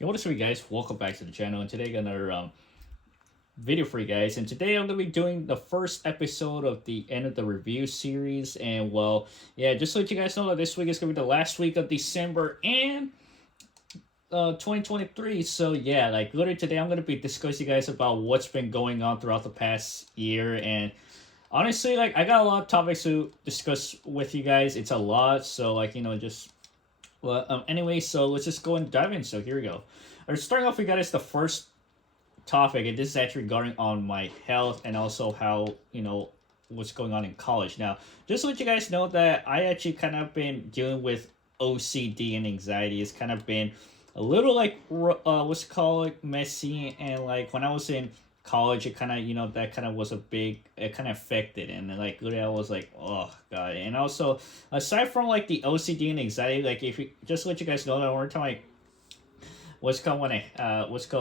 Yo, what is up, you guys? Welcome back to the channel, and today I got another video for you guys. And today I'm gonna be doing the first episode of the end of the review series. And well, yeah, just to let you guys know that this week is gonna be the last week of December and 2023. So yeah, like literally today I'm gonna be discussing you guys about what's been going on throughout the past year. And honestly, like I got a lot of topics to discuss with you guys. It's a lot, so like just anyway, so let's just go and dive in. So here we go. Starting off, we got is the first topic, and this is actually regarding on my health and also how what's going on in college. Now, just to let you guys know that I actually kind of been dealing with OCD and anxiety. It's kind of been a little like what's called like, messy, and like when I was in college, it kind of that kind of was a big, it kind of affected, and like literally I was like, oh god. And also, aside from like the OCD and anxiety, like if you just to let you guys know that one time I what's called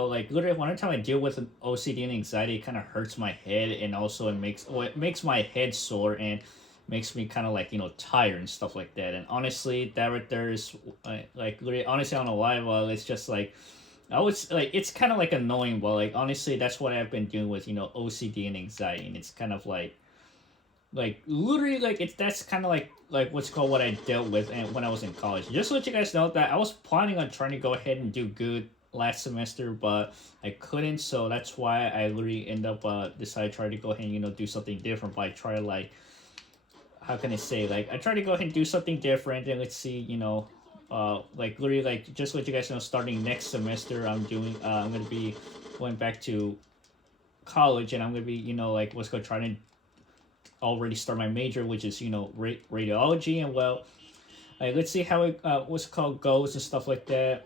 like literally one time I deal with OCD and anxiety, it kind of hurts my head, and also it makes my head sore and makes me kind of like tired and stuff like that. And honestly, that right there is like literally, honestly, I don't know why, but it's just like I was like, it's kind of like annoying, but like honestly, that's what I've been doing with OCD and anxiety, and it's kind of like literally like it's that's kind of like what's called what I dealt with and when I was in college. Just to let you guys know that I was planning on trying to go ahead and do good last semester, but I couldn't, so that's why I literally end up decided to try to go ahead and do something different. But I try to like, how can I say, like I try to go ahead and do something different, and let's see, like literally like just to let you guys know, starting next semester I'm gonna be going back to college, and I'm gonna be like what's called trying to already start my major, which is radiology. And well, like, let's see how it what's it called goes and stuff like that.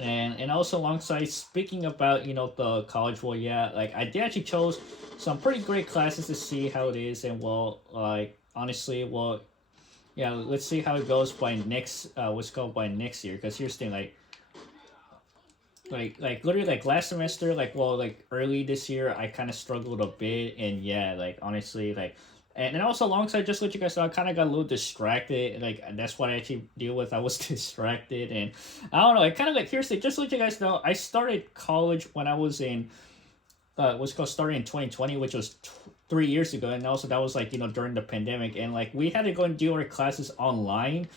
And also alongside speaking about the college, well, yeah, like I did actually chose some pretty great classes to see how it is. And well, like honestly, well, yeah, let's see how it goes by next what's called by next year. Because here's the thing, like literally like last semester, like well, like early this year I kind of struggled a bit. And yeah, like honestly, like and also alongside, just let you guys know, I kind of got a little distracted. Like that's what I actually deal with. I was distracted, and I don't know, I kind of like, here's the, just let you guys know, I started college when I was in what's called started in 2020, which was 3 years ago. And also that was like during the pandemic, and like we had to go and do our classes online.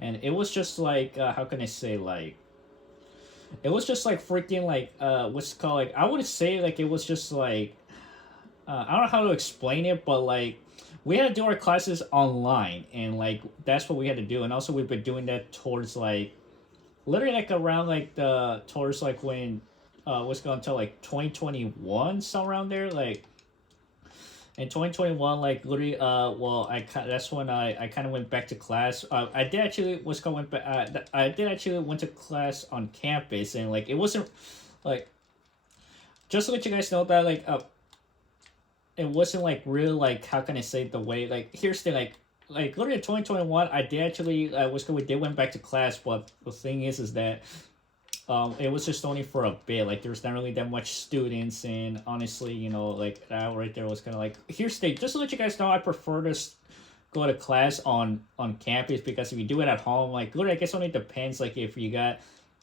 And it was just like how can I say, like it was just like freaking like what's it called, like I would say like it was just like I don't know how to explain it, but like we had to do our classes online, and like that's what we had to do. And also we've been doing that towards like literally like around like the towards like when what's going to like 2021, somewhere around there, like in 2021, like literally well that's when I kind of went back to class. I did actually what's going I did actually went to class on campus, and like it wasn't like, just to let you guys know that like it wasn't like real, like how can I say, the way, like here's the like literally in 2021 I did actually was good, we did went back to class. But the thing is that it was just only for a bit. Like there was not really that much students, and honestly, like that right there was kind of like, here's the, just to let you guys know, I prefer to go to class on campus, because if you do it at home, like literally I guess only depends, like if you got,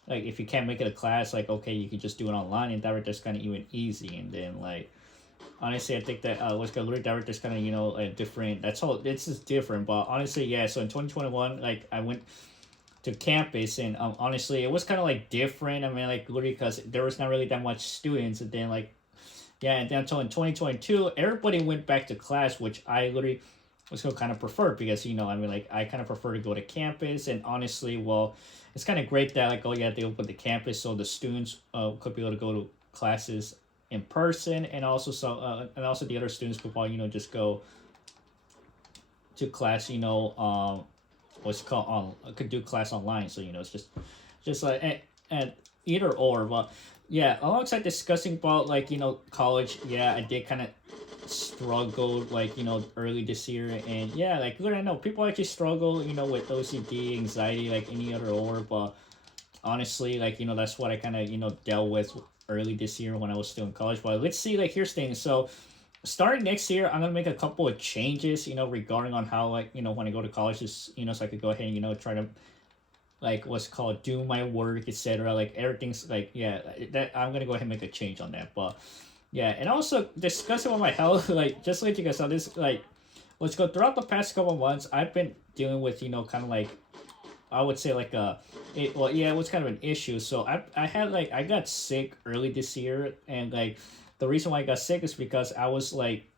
like if you can't make it a class, like okay, you could just do it online, and that right there's kind of even easy. And then like honestly, I think that what's called Lyric Director's kind of different. That's all. It's just different. But honestly, yeah. So in 2021, like I went to campus, and honestly, it was kind of like different. I mean, like literally because there was not really that much students. And then like yeah, and then until in 2022, everybody went back to class, which I literally was still kind of prefer, because I mean, like I kind of prefer to go to campus. And honestly, well, it's kind of great that like, oh yeah, they opened the campus so the students could be able to go to classes in person. And also and also the other students could probably just go to class, what's it called, on could do class online. So it's just like, and either or. But yeah, alongside discussing about like college, yeah, I did kind of struggle like early this year. And yeah, like I know people actually struggle with OCD, anxiety, like any other or. But honestly, like that's what I kind of dealt with early this year when I was still in college. But let's see, like here's things. So starting next year, I'm gonna make a couple of changes, regarding on how, like when I go to college, just so I could go ahead and try to like what's called do my work, etc. Like everything's like yeah, that I'm gonna go ahead and make a change on that. But yeah, and also discussing with my health, like just let you guys know this like let's go throughout the past couple months. I've been dealing with kind of like I would say like well yeah it was kind of an issue. So I had like I got sick early this year, and like the reason why I got sick is because I was like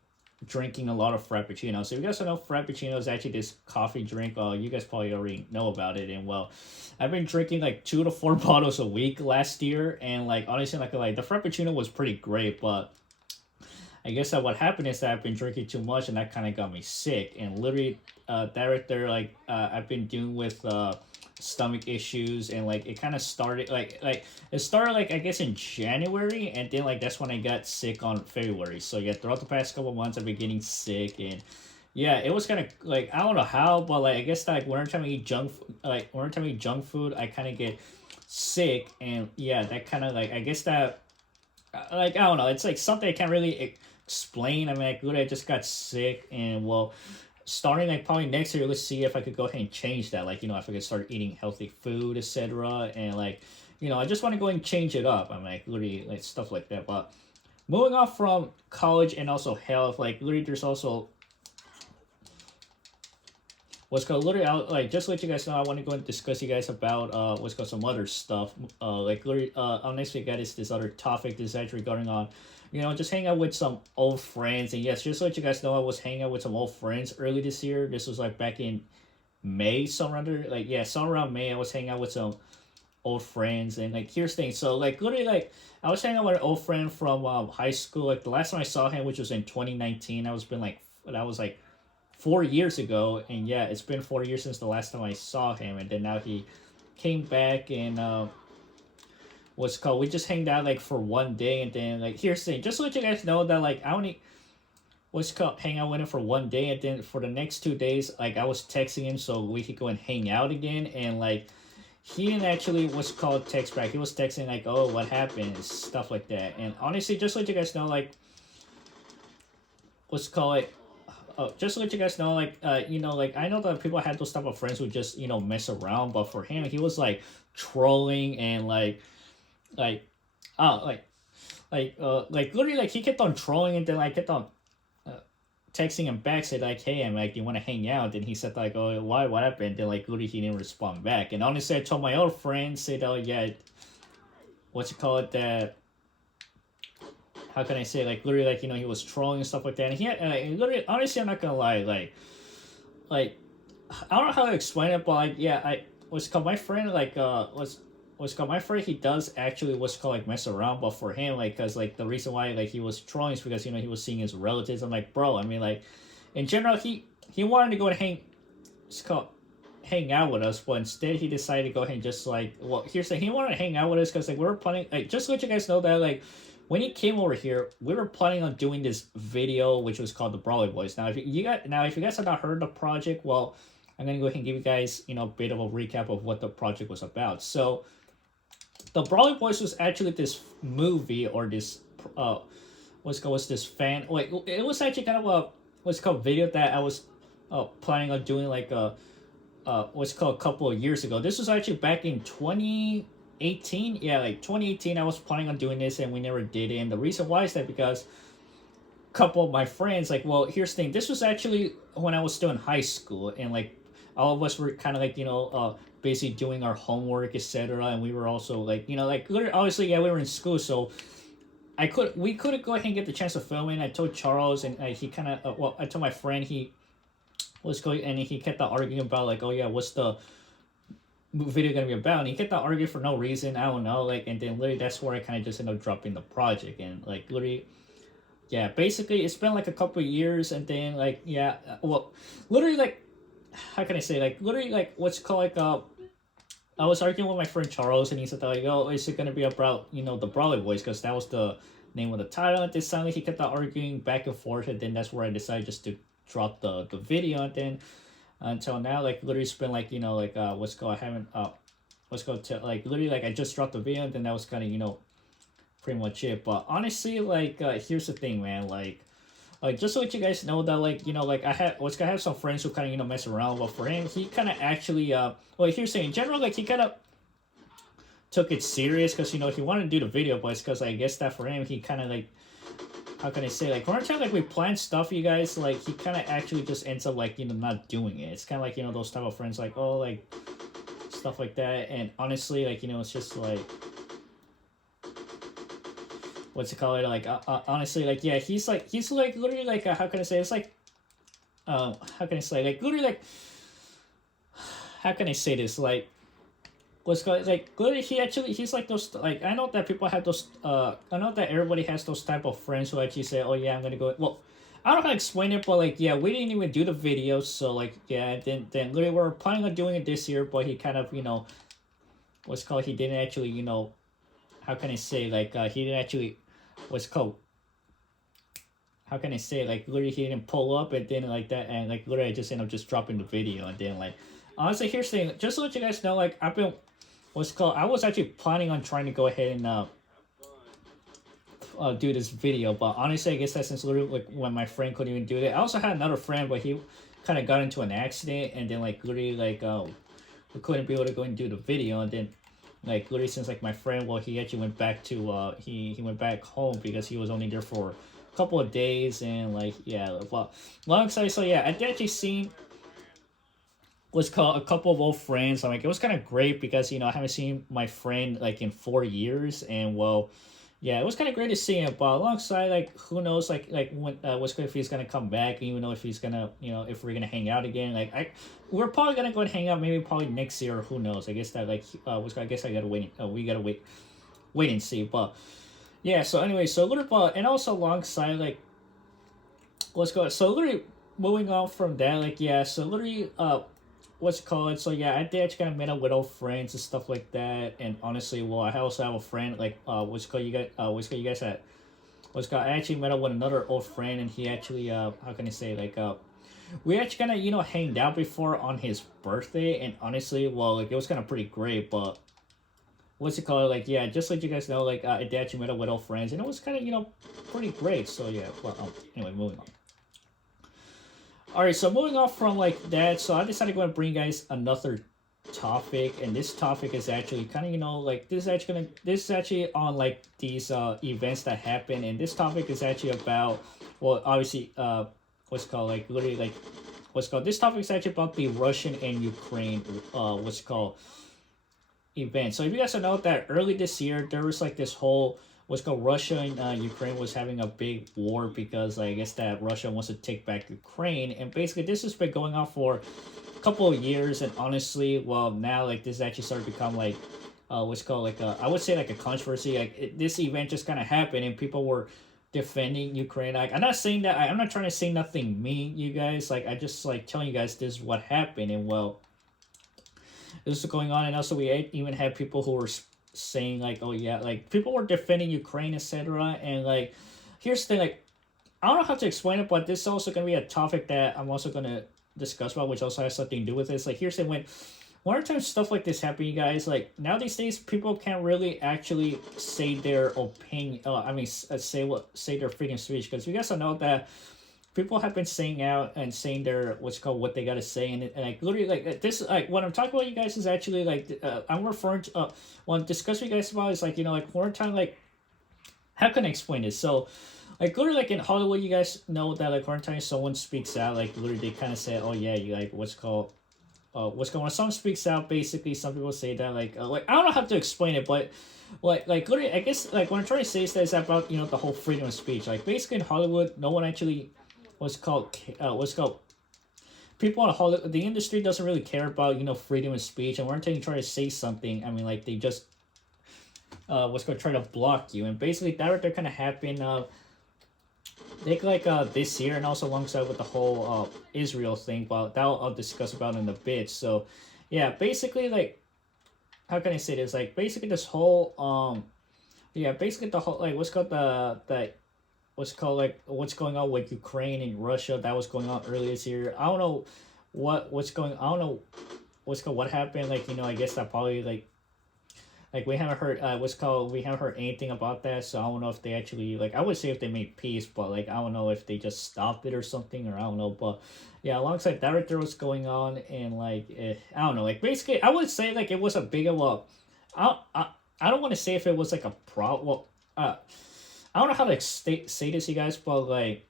drinking a lot of frappuccino. So if you guys don't know, frappuccino is actually this coffee drink. You guys probably already know about it. And well, I've been drinking like 2 to 4 bottles a week last year, and like honestly, like the frappuccino was pretty great, but I guess that what happened is that I've been drinking too much, and that kind of got me sick. And literally, that right there, like I've been dealing with stomach issues, and like it kind of started like it started like I guess in January, and then like that's when I got sick on February. So yeah, throughout the past couple months, I've been getting sick, and yeah, it was kind of like I don't know how, but like I guess that, like whenever time I eat junk food, I kind of get sick, and yeah, that kind of like I guess that like I don't know, it's like something I can't really explain. I mean, like, literally, I just got sick, and well, starting like probably next year, let's see if I could go ahead and change that. Like, if I could start eating healthy food, etc. And like, I just want to go and change it up. I'm like literally like stuff like that. But moving off from college and also health, like literally, there's also what's called literally out like just to let you guys know I want to go and discuss you guys about what's called some other stuff like literally on next week that is this other topic this is actually regarding on just hang out with some old friends. And yes, just to let you guys know I was hanging out with some old friends early this year. This was like back in May, somewhere under like yeah somewhere around May. I was hanging out with some old friends, and like here's the thing. So like literally like I was hanging out with an old friend from high school. Like the last time I saw him, which was in 2019, that was like 4 years ago. And yeah, it's been 4 years since the last time I saw him. And then now he came back, and what's called we just hanged out like for one day. And then like here's the thing, just to let you guys know that like I only what's called hang out with him for one day, and then for the next 2 days like I was texting him so we could go and hang out again. And like he didn't actually what's called text back. He was texting like, oh, what happened, stuff like that. And honestly, just to let you guys know, like what's called it just to let you guys know, like, like I know that people had those type of friends who just, mess around, but for him, he was like trolling and like, like literally, like he kept on trolling, and then like kept on uh, texting him back, said like, hey, I'm like, you want to hang out? And he said like, oh, why, what happened? Then like literally he didn't respond back. And honestly, I told my old friend, said, oh yeah, what's it called that how can I say like literally like he was trolling and stuff like that. And he had literally honestly I'm not gonna lie like I don't know how to explain it, but like yeah I what's called my friend like what's called my friend he does actually what's called like mess around. But for him like because like the reason why like he was trolling is because he was seeing his relatives. I'm like, bro, I mean like in general he wanted to go and it's called hang out with us, but instead he decided to go ahead and just like well here's the he wanted to hang out with us because like we were planning like just to let you guys know that like when he came over here, we were planning on doing this video, which was called the Brawley Boys. Now, if you guys have not heard the project, well, I'm gonna go ahead and give you guys, a bit of a recap of what the project was about. So, the Brawley Boys was actually this movie or this, what's this fan? Wait, it was actually kind of a what's called video that I was, planning on doing like what's called a couple of years ago. This was actually back in 2018. Yeah, like 2018 I was planning on doing this and we never did it. And the reason why is that because a couple of my friends like well here's the thing, this was actually when I was still in high school, and like all of us were kind of like basically doing our homework, etc. And we were also like like literally obviously yeah we were in school, so we couldn't go ahead and get the chance to film it. I told Charles, and he kind of I told my friend he was going, and he kept on arguing about like, oh yeah, what's the video gonna be about? And he kept on arguing for no reason. I don't know, like, and then literally that's where I kind of just ended up dropping the project. And like literally, yeah, basically it's been like a couple of years, and then like yeah, well, literally like how can I say like literally like what's called like I was arguing with my friend Charles, and he said like, oh, is it gonna be about the Brawley Boys, because that was the name of the title. And this time he kept on arguing back and forth, and then that's where I decided just to drop the video. And then until now, like literally it's been like like what's called I haven't what's called to like literally like I just dropped the video, and then that was kind of pretty much it. But honestly, like here's the thing, man, like Like just to let you guys know that like like I have some friends who kind of mess around, but for him he kind of actually well here's saying in general like he kind of took it serious because he wanted to do the video, but it's because I guess that for him he kind of like how can I say like one time like we plan stuff, you guys, like he kind of actually just ends up like not doing it. It's kind of like those type of friends like oh like stuff like that, and honestly like it's just like what's it called like honestly like yeah he's like literally like how can I say it's like how can I say like literally like how can I say this like what's called like literally he's like those like I know that people have those I know that everybody has those type of friends who actually say oh yeah I'm gonna go well I don't know how to explain it but like yeah we didn't even do the video so like yeah then literally we're planning on doing it this year but he kind of what's called he didn't actually how can I say like he didn't actually what's called how can I say it? Like literally he didn't pull up and then like that and like literally I just end up just dropping the video and then like honestly here's the thing just to let you guys know like I've been what's called I was actually planning on trying to go ahead and do this video but honestly I guess that since literally like when my friend couldn't even do it I also had another friend but he kind of got into an accident and then like literally like we couldn't be able to go and do the video and then like literally since like my friend well he actually went back to he went back home because he was only there for a couple of days and like yeah but long story so yeah I did actually seen was called a couple of old friends. Like it was kind of great because I haven't seen my friend like in 4 years, and well, yeah, it was kind of great to see him. But alongside, like who knows, like when what's good if he's gonna come back, even know if he's gonna if we're gonna hang out again. Like we're probably gonna go and hang out maybe probably next year. Or who knows? I guess that like I guess I gotta wait. We gotta wait and see. But yeah. So anyway, so a little bit, and also alongside like what's going. So literally moving on from that, like yeah. So literally what's it called? So yeah, I did actually kind of met up with old friends and stuff like that. And honestly, well, I also have a friend like what's it called? You guys had what's it called? I actually met up with another old friend, and he actually how can I say like we actually kind of hanged out before on his birthday, and honestly, well, like it was kind of pretty great, but. What's it called? Like, yeah, just let you guys know, like, I did actually met up with old friends, and it was kind of, pretty great. So, yeah, well, anyway, moving on. Alright, so moving on from like that, so I decided to go and bring you guys another topic, and this topic is actually kind of like this is actually on like these events that happen, and this topic is actually about well obviously what's it called like literally like what's it called this topic is actually about the Russian and Ukraine what's it called event. So if you guys don't know that early this year there was like this whole what's called Russia and Ukraine was having a big war because like, I guess that Russia wants to take back Ukraine, and basically this has been going on for a couple of years. And honestly, well, now like this actually started to become like what's called like I would say like a controversy. Like this event just kind of happened, and people were defending Ukraine. Like I'm not saying that I'm not trying to say nothing mean, you guys. Like I just like telling you guys this is what happened, and well, this is going on, and also we even had people who were saying like, oh yeah, like people were defending Ukraine, etc. And like, here's the thing, like, I don't know how to explain it, but this is also gonna be a topic that I'm also gonna discuss about, which also has something to do with this. Like, here's the thing, when one time stuff like this happen, you guys, like now these days people can't really actually say their opinion. Say their freedom of speech, because you guys don't know that people have been saying out and saying their what's called what they gotta say, and like literally like this like what I'm talking about, you guys, is actually like I'm referring to what I'm discussing with you guys about is like like one time like how can I explain this? So like literally like in Hollywood, you guys know that like one time someone speaks out, like literally they kind of say, oh yeah, you like what's called what's going on. Someone speaks out, basically some people say that like I don't know how to explain it, but like literally I guess like what I'm trying to say is that it's about the whole freedom of speech. Like basically in Hollywood, no one actually what's called people in Hollywood, the industry doesn't really care about freedom of speech, and when you try to say something, I mean like they just what's called try to block you, and basically that kind of happened they like this year, and also alongside with the whole Israel thing, but that I'll discuss about in a bit. So yeah, basically like how can I say this, like basically this whole yeah, basically the whole like what's called the what's called like what's going on with Ukraine and Russia that was going on earlier this year. I don't know what's going. I don't know what's going. What happened? Like I guess that probably like like we haven't heard what's called we haven't heard anything about that. So I don't know if they actually like I would say if they made peace, but like I don't know if they just stopped it or something, or I don't know. But yeah, alongside that there was going on, and like I don't know, like basically I would say like it was a big of a I don't want to say if it was like a problem. Well, I don't know how to say this, you guys, but like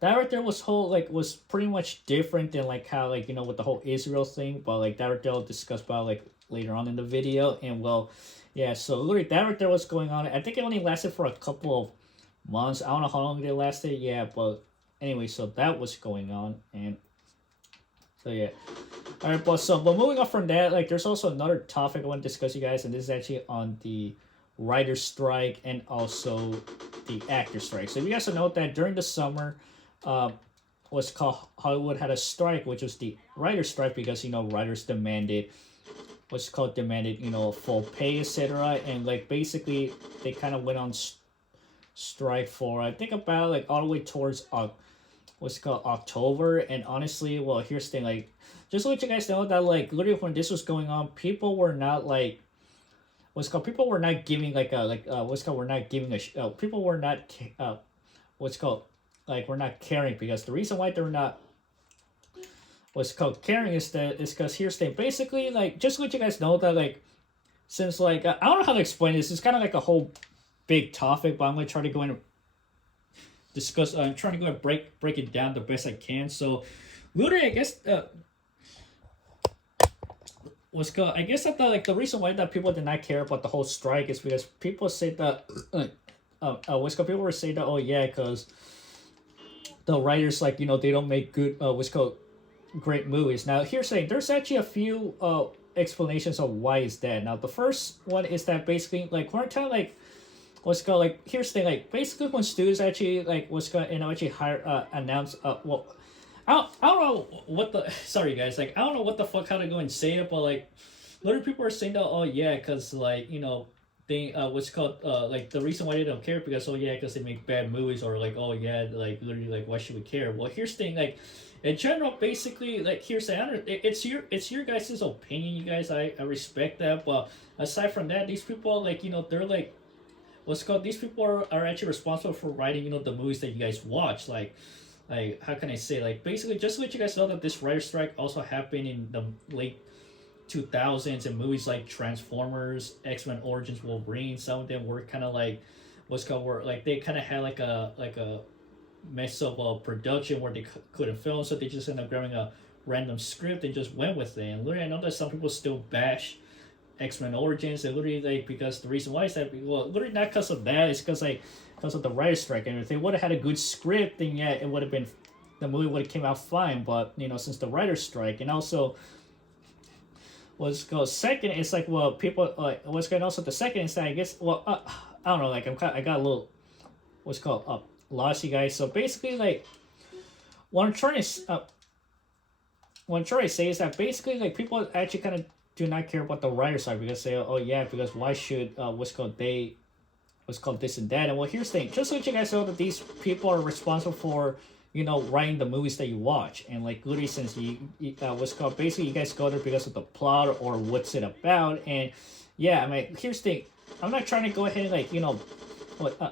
that right there was whole like was pretty much different than like how like with the whole Israel thing, but like that right there I'll discuss about like later on in the video. And well, yeah, so literally that right there was going on. I think it only lasted for a couple of months. I don't know how long it lasted. Yeah, but anyway, so that was going on. And so yeah. All right, but moving on from that, like there's also another topic I want to discuss, you guys, and this is actually on the writer strike and also the actor strike. So if you guys know that during the summer, uh, what's called Hollywood had a strike, which was the writer strike, because writers demanded what's called demanded full pay, etc. And like basically they kind of went on strike for I think about like all the way towards what's called October. And honestly, well, here's the thing, like just to let you guys know that like literally when this was going on, people were not like people were not giving like a what's called we're not giving a people were not what's called like we're not caring, because the reason why they're not what's called caring is because here's the thing, basically like just to let you guys know that like since like I don't know how to explain this, it's kind of like a whole big topic, but I'm gonna try to go and discuss. I'm trying to go and break it down the best I can. So literally I guess what's called I guess that the reason why that people did not care about the whole strike is because people say that what's called people were saying that, oh yeah, because the writers like they don't make good what's called great movies. Now here's saying there's actually a few explanations of why is that. Now the first one is that basically like we're kind of like what's called like here's the thing, like basically when studios actually like what's called actually hire announce well I don't know what the sorry guys, like I don't know what the fuck how to go and say it, but like literally people are saying that, oh yeah, because like they what's called like the reason why they don't care because, oh yeah, because they make bad movies, or like, oh yeah, like literally like why should we care. Well, here's the thing, like in general, basically, like here's the it's your guys' opinion, you guys. I respect that, but aside from that, these people like they're like what's called these people are actually responsible for writing the movies that you guys watch. Like how can I say, like basically just to let you guys know that this writer strike also happened in the late 2000s, and movies like Transformers, X-Men Origins Wolverine, some of them were kind of like what's called were like they kind of had like a mess of a production where they couldn't film, so they just ended up grabbing a random script and just went with it. And literally I know that some people still bash X-Men Origins, and literally like because the reason why is that, well, literally not because of that, it's because of the writer strike. And if they would have had a good script, then yeah, it would have been the movie would have came out fine. But since the writer strike, and also what's called second, it's like, well, people like what's going also the second is that I guess, well, I don't know, like I got a little what's called lost, you guys. So basically like what I'm trying to say is that basically like people actually kind of do not care about the writer side, because say, oh yeah, because why should what's called this and that. And well, here's the thing, just so you guys know that these people are responsible for writing the movies that you watch. And like literally since you what's called basically you guys go there because of the plot or what's it about. And yeah, I mean, here's the thing, I'm not trying to go ahead and like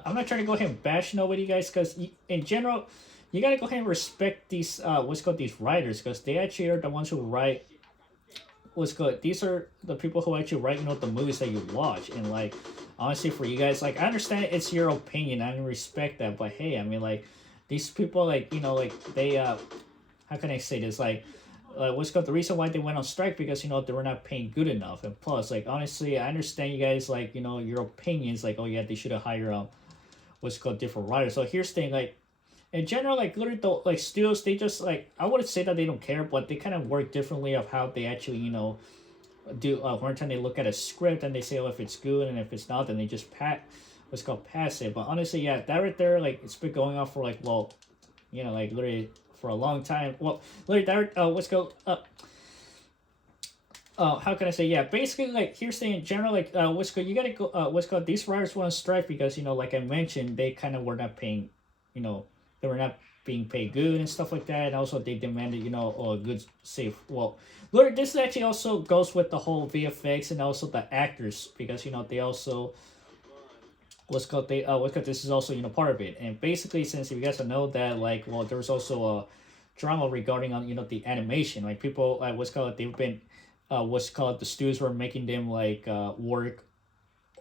I'm not trying to go ahead and bash nobody, guys, because in general you gotta go ahead and respect these what's called these writers, because they actually are the ones who write what's good. These are the people who actually write the movies that you watch. And like honestly, for you guys, like I understand it's your opinion, I respect that, but hey, I mean, like these people, like like they how can I say this, like what's called the reason why they went on strike, because they were not paying good enough. And plus, like honestly, I understand you guys, like your opinions, like, oh yeah, they should have hired what's called different writers. So here's the thing, like in general, like literally the like studios, they just like, I wouldn't say that they don't care, but they kind of work differently of how they actually do one time they look at a script and they say, oh, if it's good, and if it's not, then they just what's called pass it. But honestly, yeah, that right there, like it's been going on for like, well, like literally for a long time. Well, literally that what's called how can I say, yeah, basically like here's the in general, like what's called you gotta go what's called these writers went on strike because like I mentioned, they kind of were not paying they were not being paid good and stuff like that. And also they demanded, a good safe. Well, Lord, this actually also goes with the whole VFX and also the actors because they also what's called this is also part of it. And basically, since you guys know that there was also a drama regarding on the animation, like people what's called they've been what's called the studios were making them work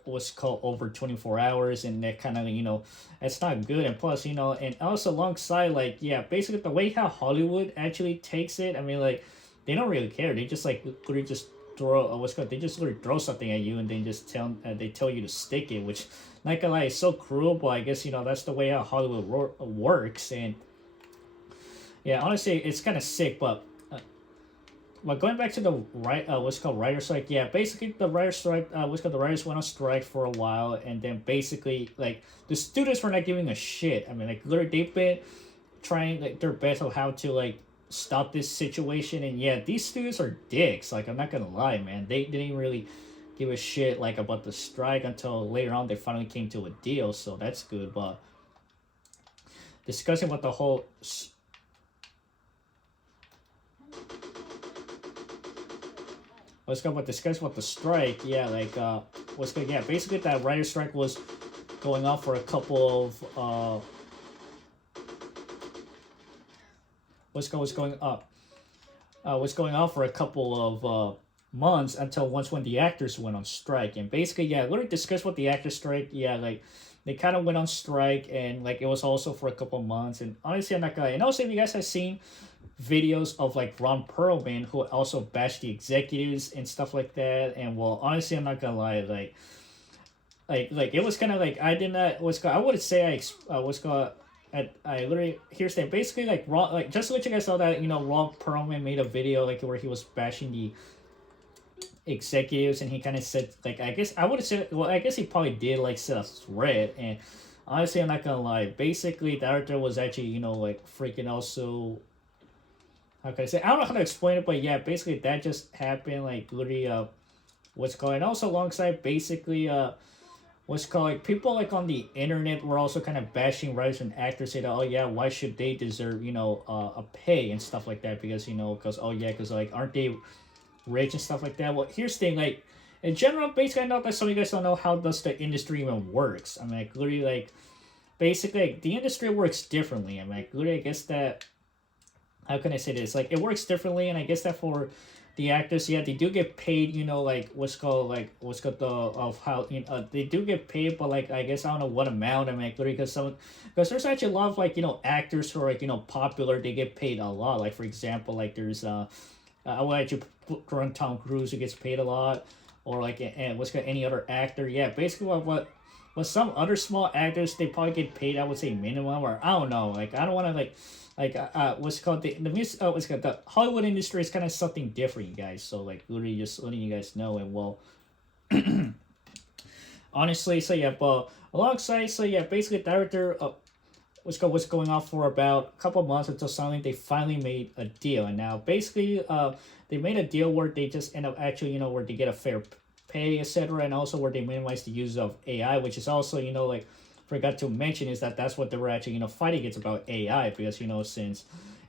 what's called over 24 hours, and that kind of it's not good. And plus and also alongside basically the way how Hollywood actually takes it, I mean they don't really care. They just literally just throw what's called they just literally throw something at you and then just they tell you to stick it, which not gonna lie is so cruel, but I guess that's the way how Hollywood works. And yeah, honestly it's kind of sick. But going back to the what's called writer strike, yeah, basically the writer strike, what's called the writers went on strike for a while, and then basically the students were not giving a shit. I mean, literally they've been trying their best of how to stop this situation, and yeah, these students are dicks. I'm not gonna lie, man, they didn't really give a shit about the strike until later on they finally came to a deal, so that's good. But discussing what the whole let's go about discuss about the strike. Yeah, what's good? Yeah, basically that writer strike was going on for a couple of what's going on for a couple of months until once when the actors went on strike. And basically, yeah, literally discuss what the actors strike. Yeah, they kind of went on strike, and it was also for a couple of months. And honestly, I'm not gonna. And also, if you guys have seen videos of Ron Perlman who also bashed the executives and stuff like that, and well, honestly, I'm not gonna lie, it was kind of I did not I wouldn't say I literally here's that basically Ron, just to let you guys know that Ron Perlman made a video where he was bashing the executives, and he kind of said I guess I would have said, well, I guess he probably did set a threat. And honestly, I'm not gonna lie, basically the director was actually freaking also, how can I say, I don't know how to explain it, but yeah, basically that just happened literally what's going also alongside basically what's called people on the internet were also kind of bashing writers and actors, say that, oh yeah, why should they deserve a pay and stuff like that, because because oh yeah, because aren't they rich and stuff like that. Well, here's the thing, in general, basically I know that some of you guys don't know how does the industry even works. I mean literally basically the industry works differently. I mean literally I guess that, how can I say this, it works differently. And I guess that for the actors, yeah, they do get paid, what's called the of how they do get paid, but I guess I don't know what amount. I mean literally because there's actually a lot of actors who are popular, they get paid a lot. For example, there's I would actually put on Tom Cruise, who gets paid a lot, or and what's got any other actor. Yeah, basically what some other small actors, they probably get paid, I would say minimum, or I don't know. I don't want to what's called the music. What's called the Hollywood industry is kind of something different, you guys. So literally just letting you guys know. And well, honestly, so yeah, but alongside, so yeah, basically director what's going on for about a couple months until suddenly they finally made a deal. And now basically they made a deal where they just end up actually where they get a fair pay, etc., and also where they minimize the use of AI, which is also forgot to mention is that's what they were actually fighting against about AI, because since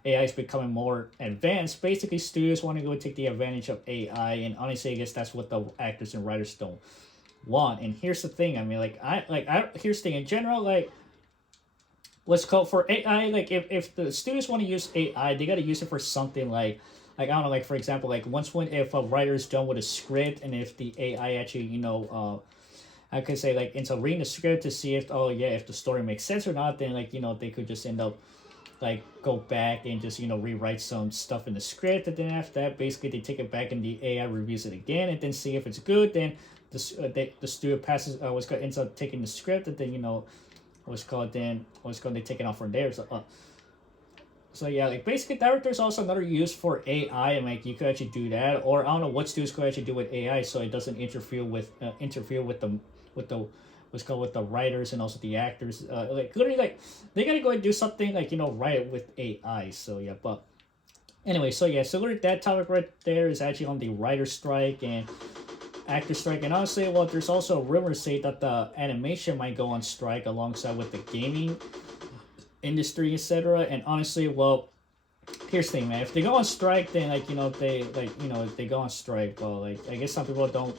AI is becoming more advanced, basically studios want to go take the advantage of AI. And honestly, I guess that's what the actors and writers don't want. And here's the thing, I mean here's the thing in general, what's called for AI, if the students want to use AI, they got to use it for something I don't know, for example, if a writer is done with a script, and if the AI actually I could say into reading the script to see if, oh yeah, if the story makes sense or not, then they could just end up go back and just rewrite some stuff in the script. And then after that, basically they take it back and the AI reviews it again and then see if it's good. Then the studio passes ends up taking the script, and then they take it off from there. So yeah, basically director is also another use for AI, and you could actually do that. Or I don't know what studios could actually do with AI, so it doesn't interfere with the with the writers and also the actors. Literally they gotta go and do something right with AI. So yeah, but anyway, so yeah, so literally that topic right there is actually on the writer strike and actor strike. And honestly, well, there's also rumors say that the animation might go on strike alongside with the gaming industry, etc. And honestly, well, here's the thing, man. If they go on strike, then like they if they go on strike, well, like I guess some people don't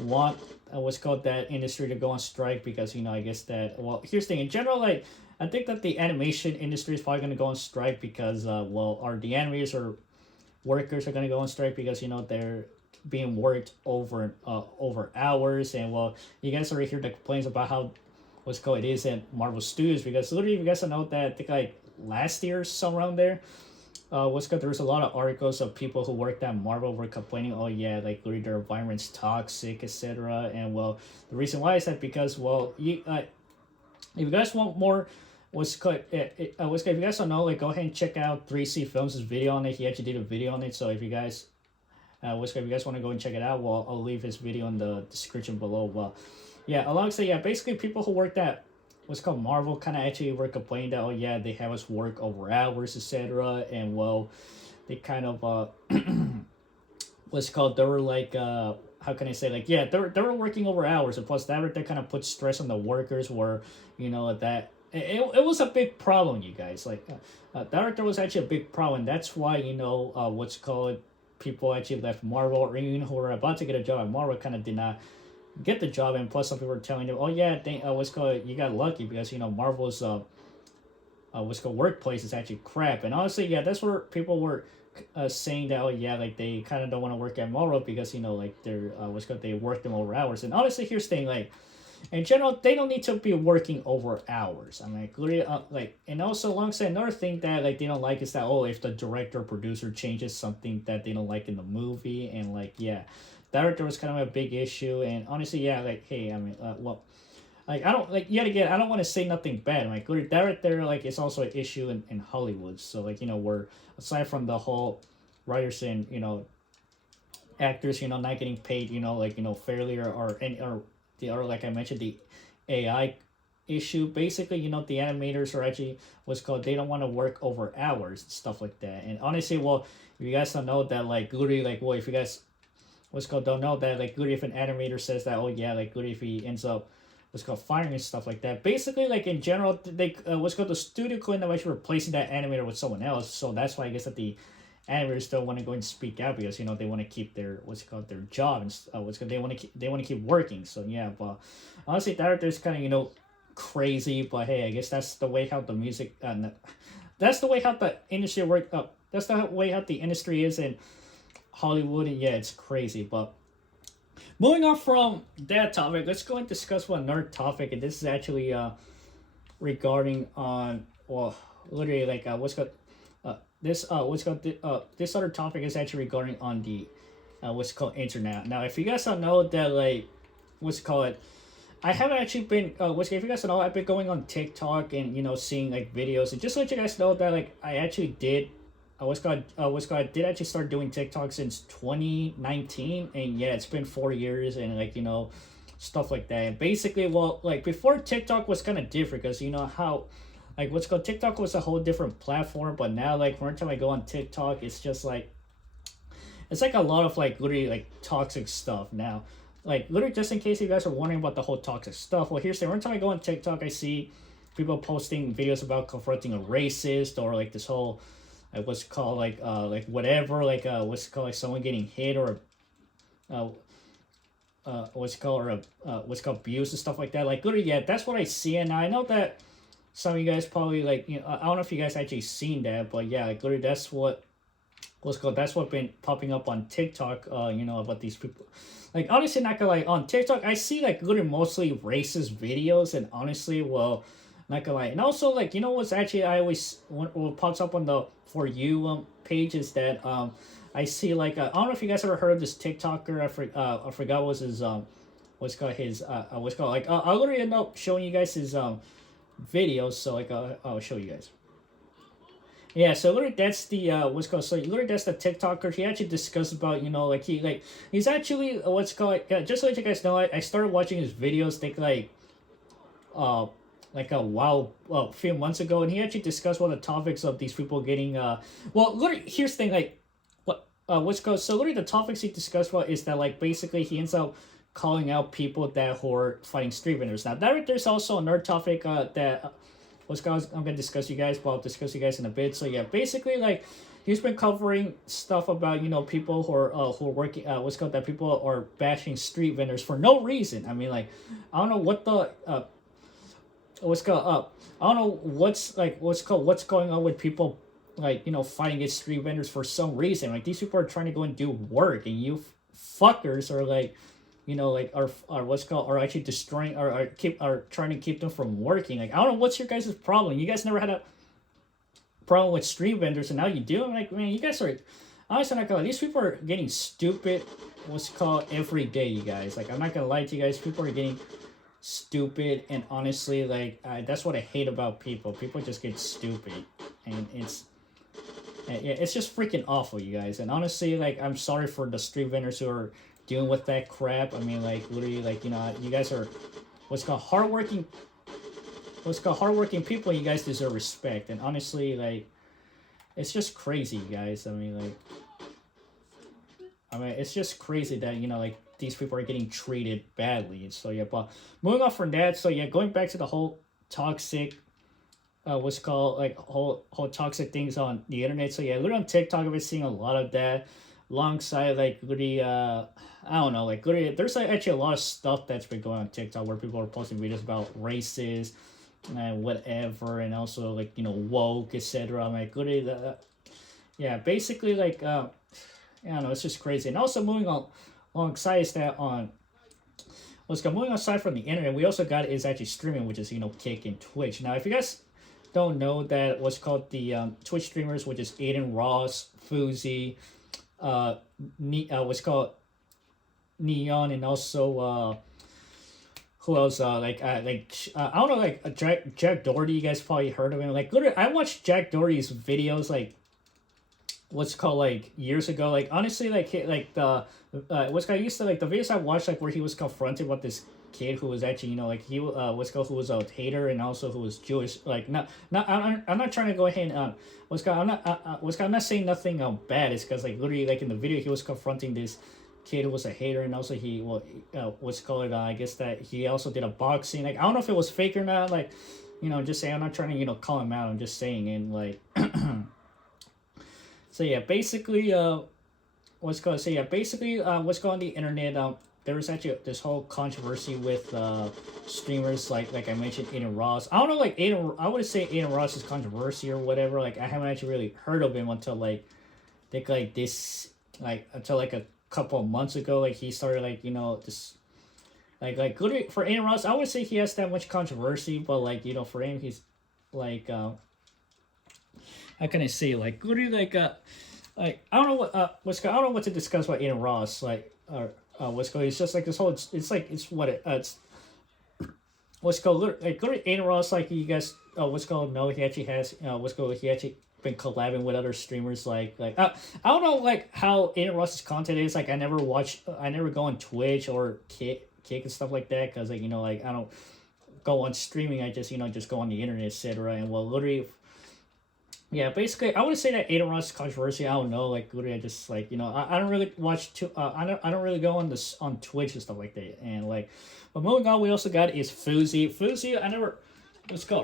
want what's called that industry to go on strike because I guess that well here's the thing in general like I think that the animation industry is probably going to go on strike because well are the animators or workers are going to go on strike because they're being worked over hours and well you guys already hear the complaints about how what's called it is in Marvel Studios because literally you guys know that I think like last year somewhere around there what's good? There was a lot of articles of people who worked at Marvel were complaining, oh yeah, like their environment's toxic, etc. And well, the reason why is that because well, if you guys want more, if you guys don't know, like go ahead and check out 3C Films' video on it. He actually did a video on it. So if you guys, if you guys want to go and check it out, well, I'll leave his video in the description below. Well, yeah, alongside yeah, basically people who worked at what's called Marvel kind of actually were complaining that oh yeah they have us work over hours etc. And well they kind of what's called they were like how can I say like yeah they were working over hours and plus that kind of put stress on the workers where that it was a big problem you guys like that was actually a big problem that's why what's called people actually left Marvel or even who were about to get a job at Marvel kind of did not get the job and plus some people were telling them oh yeah what's called you got lucky because Marvel's what's called workplace is actually crap and honestly yeah that's where people were saying that oh yeah like they kind of don't want to work at Marvel because like they're what's called they work them over hours and honestly here's the thing like in general they don't need to be working over hours I mean like and also alongside another thing that like they don't like is that oh if the director or producer changes something that they don't like in the movie and like yeah director was kind of a big issue and honestly yeah like hey I mean well like I don't like yet again I don't want to say nothing bad like director like it's also an issue in Hollywood so like we're aside from the whole writers and actors not getting paid like fairly or the or like I mentioned the AI issue basically the animators are actually what's called they don't want to work over hours and stuff like that and honestly well if you guys don't know that like literally like well if you guys what's called don't know that like good if an animator says that oh yeah like good if he ends up what's called firing and stuff like that basically like in general they what's called the studio couldn't have actually replacing that animator with someone else so that's why I guess that the animators don't want to go and speak out because they want to keep their what's called their job and what's called they want to keep working so yeah but honestly director's kind of crazy but hey I guess that's the way how the music that's the way how the industry work up that's the way how the industry is in Hollywood and yeah it's crazy but moving on from that topic let's go and discuss one another topic and this is actually regarding on well literally like this this other topic is actually regarding on the what's called internet now if you guys don't know that like what's called I haven't actually been if you guys don't know I've been going on TikTok and seeing like videos and just to let you guys know that like I actually did I did actually start doing TikTok since 2019 and yeah it's been 4 years and like stuff like that and basically well like before TikTok was kind of different because how like what's called TikTok was a whole different platform but now like every time I go on TikTok it's just like it's like a lot of like literally like toxic stuff now like literally just in case you guys are wondering about the whole toxic stuff well here's the every time I go on TikTok I see people posting videos about confronting a racist or like this whole like what's called like whatever like what's called like someone getting hit or what's called or what's called abuse and stuff like that like literally yeah that's what I see and I know that some of you guys probably like I don't know if you guys actually seen that but yeah like literally that's what's called that's what been popping up on TikTok about these people like honestly not gonna like on TikTok I see like literally mostly racist videos and honestly well not gonna lie and also like what's actually I always what pops up on the For You page is that I see like I don't know if you guys ever heard of this TikToker I forgot what was his what's called his what's called like I'll literally end up showing you guys his videos so like I'll show you guys yeah so literally that's the what's called so literally that's the TikToker he actually discussed about like he's actually what's called just so you guys know I started watching his videos think like a while a few months ago and he actually discussed one of the topics of these people getting well literally here's the thing like what's called so literally the topics he discussed about is that like basically he ends up calling out people that who are fighting street vendors now there's also another topic that I'm gonna discuss you guys. Well, I'll discuss you guys in a bit. So yeah, basically like he's been covering stuff about people who are working that people are bashing street vendors for no reason. I mean like I don't know what the what's called I don't know what's going on with people like fighting against street vendors for some reason. Like these people are trying to go and do work, and you fuckers are like are are actually destroying or are trying to keep them from working. Like I don't know what's your guys' problem. You guys never had a problem with street vendors, and now you do. I'm like, man, you guys are honestly not gonna lie, these people are getting stupid every day, you guys. Like I'm not gonna lie to you guys, people are getting stupid, and honestly like that's what I hate about people. People just get stupid, and it's just freaking awful, you guys. And honestly like I'm sorry for the street vendors who are dealing with that crap. I mean like literally like you guys are hardworking people. You guys deserve respect, and honestly like it's just crazy, you guys. I mean it's just crazy that like these people are getting treated badly. And so yeah, but moving on from that, so yeah, going back to the whole toxic whole toxic things on the internet. So yeah, literally on TikTok I've been seeing a lot of that alongside like literally I don't know, like literally there's like actually a lot of stuff that's been going on TikTok where people are posting videos about races and whatever, and also like woke, etc. I'm like literally yeah, basically like I don't know, it's just crazy. And also moving on alongside that on moving aside from the internet, we also got is actually streaming, which is Kick and Twitch. Now if you guys don't know that what's called the Twitch streamers, which is Aiden Ross, Fuzi, what's called Neon, and also who else? I don't know, like Jack Doherty. You guys probably heard of him. Like literally, I watched Jack Doherty's videos like years ago. Like honestly, like the I used to like the videos I watched like where he was confronted with this kid who was actually who was a hater, and also who was Jewish. Like I'm not trying to go ahead and I'm not saying nothing bad. It's because like literally like in the video he was confronting this kid who was a hater, and also I guess that he also did a boxing. Like I don't know if it was fake or not. Like just saying, I'm not trying to call him out. I'm just saying, and like so yeah, basically what's going on the internet. There was actually this whole controversy with streamers like I mentioned, Aiden Ross. I don't know, like I wouldn't say Aiden Ross is controversy or whatever. Like I haven't actually really heard of him until like I think like this until like a couple of months ago. Like he started this like good for Aiden Ross. I wouldn't say he has that much controversy, but like for him he's like how can I say, like literally like I don't know what I don't know what to discuss about Aiden Ross, like what's going. It's just like this whole. It's what it. It's what's called. Like go to Aiden Ross. Like you guys. What's called. No, he actually has. He actually been collabing with other streamers. Like I don't know like how Aiden Ross's content is. Like I never go on Twitch or Kick and stuff like that, because like like I don't go on streaming. I just just go on the internet, etc. And well, literally. Yeah, basically, I would say that Aiden Ross is controversy. I don't know, like literally, I just like I don't really watch I don't really go on Twitch and stuff like that. And like, but moving on, we also got is Fuzi. Fuzi, I never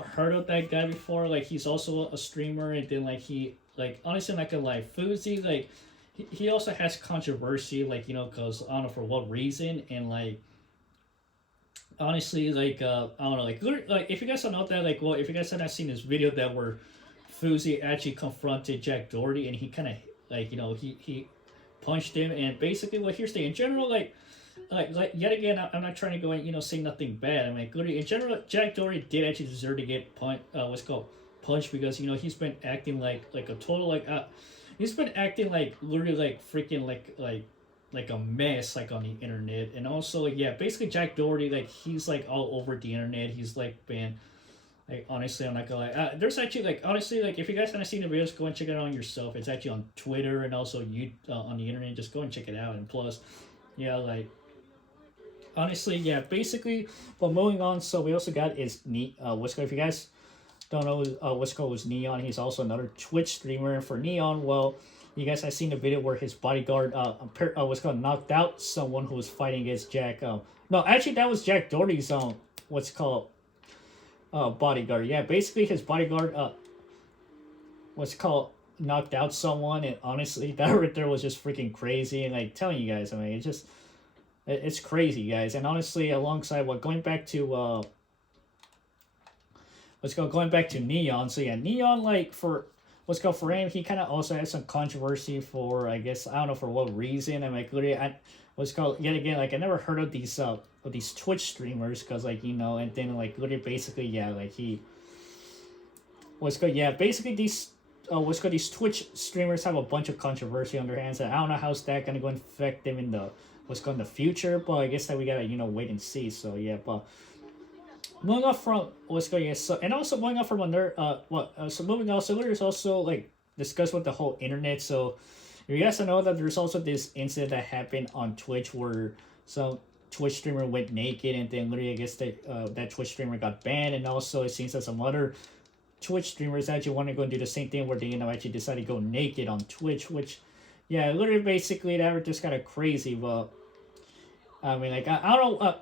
heard of that guy before. Like he's also a streamer, and then like he like honestly, not gonna lie, Fuzi like he also has controversy, like because I don't know for what reason, and like honestly, like I don't know, like if you guys don't know that, like if you guys have not seen this video that where Fuzi actually confronted Jack Doherty, and he kind of like he punched him, and basically what here's the in general like yet again I'm not trying to go and say nothing bad. I mean in general Jack Doherty did actually deserve to get punched, because he's been acting like a total he's been acting like literally like freaking like a mess like on the internet. And also yeah, basically Jack Doherty, like he's like all over the internet. He's like been like honestly, I'm not gonna lie. There's actually like honestly, like if you guys haven't seen the videos, go and check it out on yourself. It's actually on Twitter and also on the internet. Just go and check it out. And plus, yeah, like honestly, yeah, basically. But moving on, so we also got is if you guys don't know, what's called was Neon. He's also another Twitch streamer. And for Neon, well, you guys have seen the video where his bodyguard what's called knocked out someone who was fighting against Jack. No, actually that was Jack Doherty's what's called. bodyguard. Yeah, basically his bodyguard what's called knocked out someone, and honestly, that right there was just freaking crazy. And like telling you guys, I mean, it's crazy, guys. And honestly, alongside what going back to going back to Neon. So yeah, Neon like for for him, he kind of also had some controversy for I guess I don't know for what reason. I'm like literally what's called yet again like I never heard of these Twitch streamers because like and then like literally basically yeah like he yeah basically these Twitch streamers have a bunch of controversy on their hands, and I don't know how's that gonna go and affect them in the in the future, but I guess that we gotta wait and see. So yeah, but moving off from yeah, so and also moving off from another so moving on, so there's also like discuss with the whole internet. So you guys know that there's also this incident that happened on Twitch where some Twitch streamer went naked, and then literally I guess that Twitch streamer got banned, and also it seems that some other Twitch streamers actually want to go and do the same thing where they actually decide to go naked on Twitch, which yeah, literally basically that just kind of crazy. But I mean like I don't know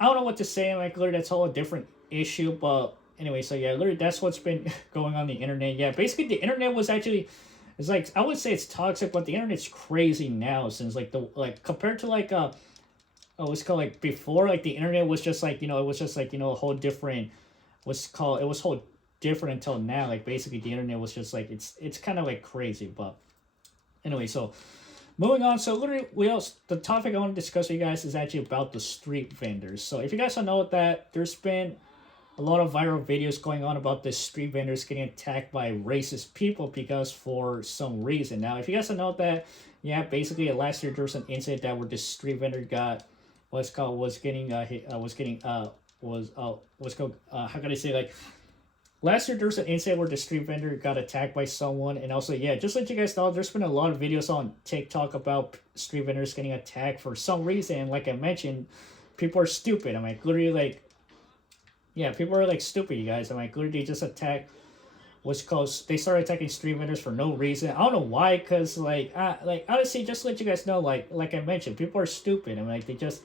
I don't know what to say. Like literally that's all a different issue. But anyway, so yeah, literally that's what's been going on the internet. Yeah, basically the internet was actually it's like I would say it's toxic, but the internet's crazy now since like compared to like what's called like before like the internet was just like it was just like a whole different it was whole different until now. Like basically the internet was just like it's kind of like crazy. But anyway, so moving on, so literally the topic I want to discuss with you guys is actually about the street vendors. So if you guys don't know that, there's been a lot of viral videos going on about the street vendors getting attacked by racist people because for some reason. Now, if you guys don't know that, yeah, basically last year there was an incident that where this street vendor got what's called was getting how can I say like last year there was an incident where the street vendor got attacked by someone, and also yeah, just let you guys know, there's been a lot of videos on TikTok about street vendors getting attacked for some reason. And like I mentioned, people are stupid. I'm like literally like yeah, people are like stupid, you guys. I'm like literally just attack they started attacking street vendors for no reason. I don't know why, cause like honestly, just to let you guys know, like I mentioned, people are stupid. I'm like they just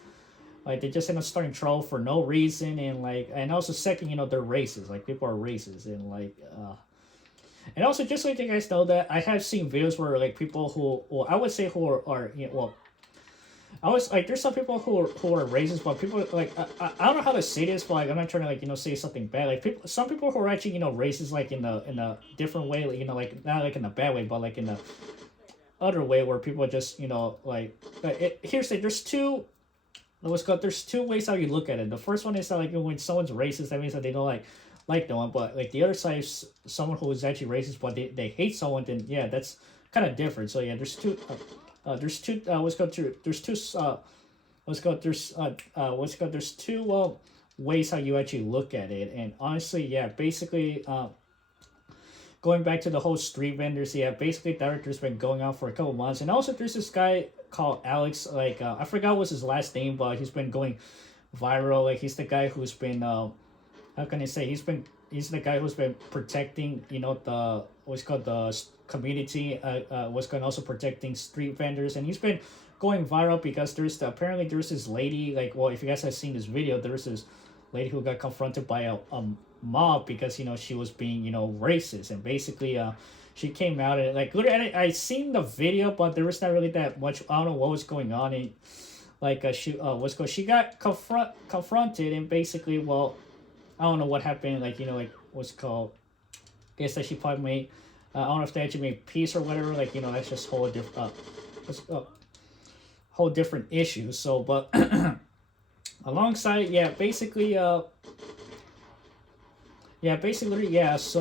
end up starting trouble for no reason, and also second, they're racist. Like people are racist, and also just let you guys know that I have seen videos where like people who, well, I would say who are I was like there's some people who are racist, but people like I don't know how to say this, but like I'm not trying to like say something bad. Like some people who are actually racist like in a different way, like, like not like in a bad way, but like in a other way where people just here's the there's two. There's two ways how you look at it. The first one is that like when someone's racist, that means that they don't like no one. But like the other side is someone who is actually racist, but they hate someone. Then yeah, that's kind of different. So yeah, there's two. There's two. There's two ways how you actually look at it. And honestly, yeah, basically going back to the whole street vendors, yeah, basically that has been going on for a couple months. And also there's this guy called Alex, like I forgot what's his last name, but he's been going viral. Like he's the guy who's been how can I say, he's the guy who's been protecting the community, also protecting street vendors, and he's been going viral because apparently there's this lady, like, well, if you guys have seen this video, there's this lady who got confronted by a mob because she was being racist, and basically she came out and like literally I seen the video, but there was not really that much. I don't know what was going on, and like she got confronted, and basically, well, I don't know what happened, like I guess that she probably made I don't know if they actually made peace or whatever, like that's just whole different issue. So but alongside, yeah, basically so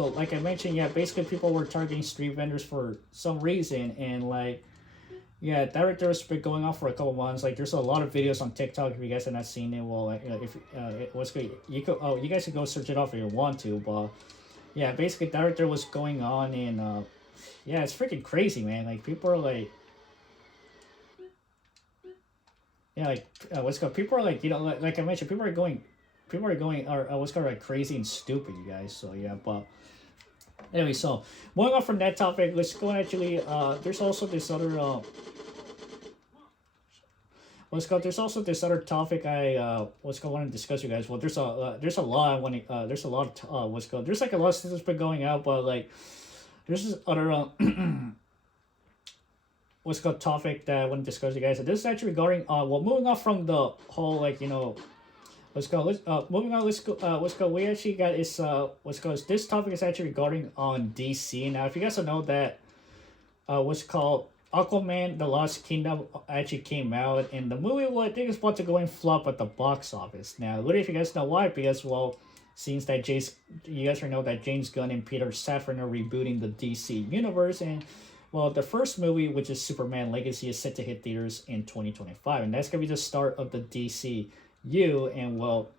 like I mentioned, yeah, basically people were targeting street vendors for some reason, and like yeah, that has been going on for a couple months. Like there's a lot of videos on TikTok. If you guys have not seen it, well, like, if it was good, you guys can go search it up if you want to. But yeah, basically that was going on, and yeah, it's freaking crazy, man. Like people are like, yeah, like people are like like I mentioned, people are going like crazy and stupid, you guys. So yeah, but anyway, so moving on from that topic, let's go actually there's also this other what's called. There's also this other topic I what's called want to discuss with you guys. Well, there's a lot I want to there's a lot of what's called. There's like a lot of stuff that's been going out, but like there's this other what's called topic that I want to discuss with you guys. So this is actually regarding well, moving off from the whole like let's go. Let's moving on. Let's go. Let's go. We actually got is what's called. This topic is actually regarding on DC. Now, if you guys don't know that, what's called Aquaman: The Lost Kingdom actually came out, and the movie I think is about to go and flop at the box office. Now, literally, if you guys know why, because well, since that you guys already know that James Gunn and Peter Safran are rebooting the DC universe, and well, the first movie, which is Superman Legacy, is set to hit theaters in 2025, and that's gonna be the start of the DCU. And well,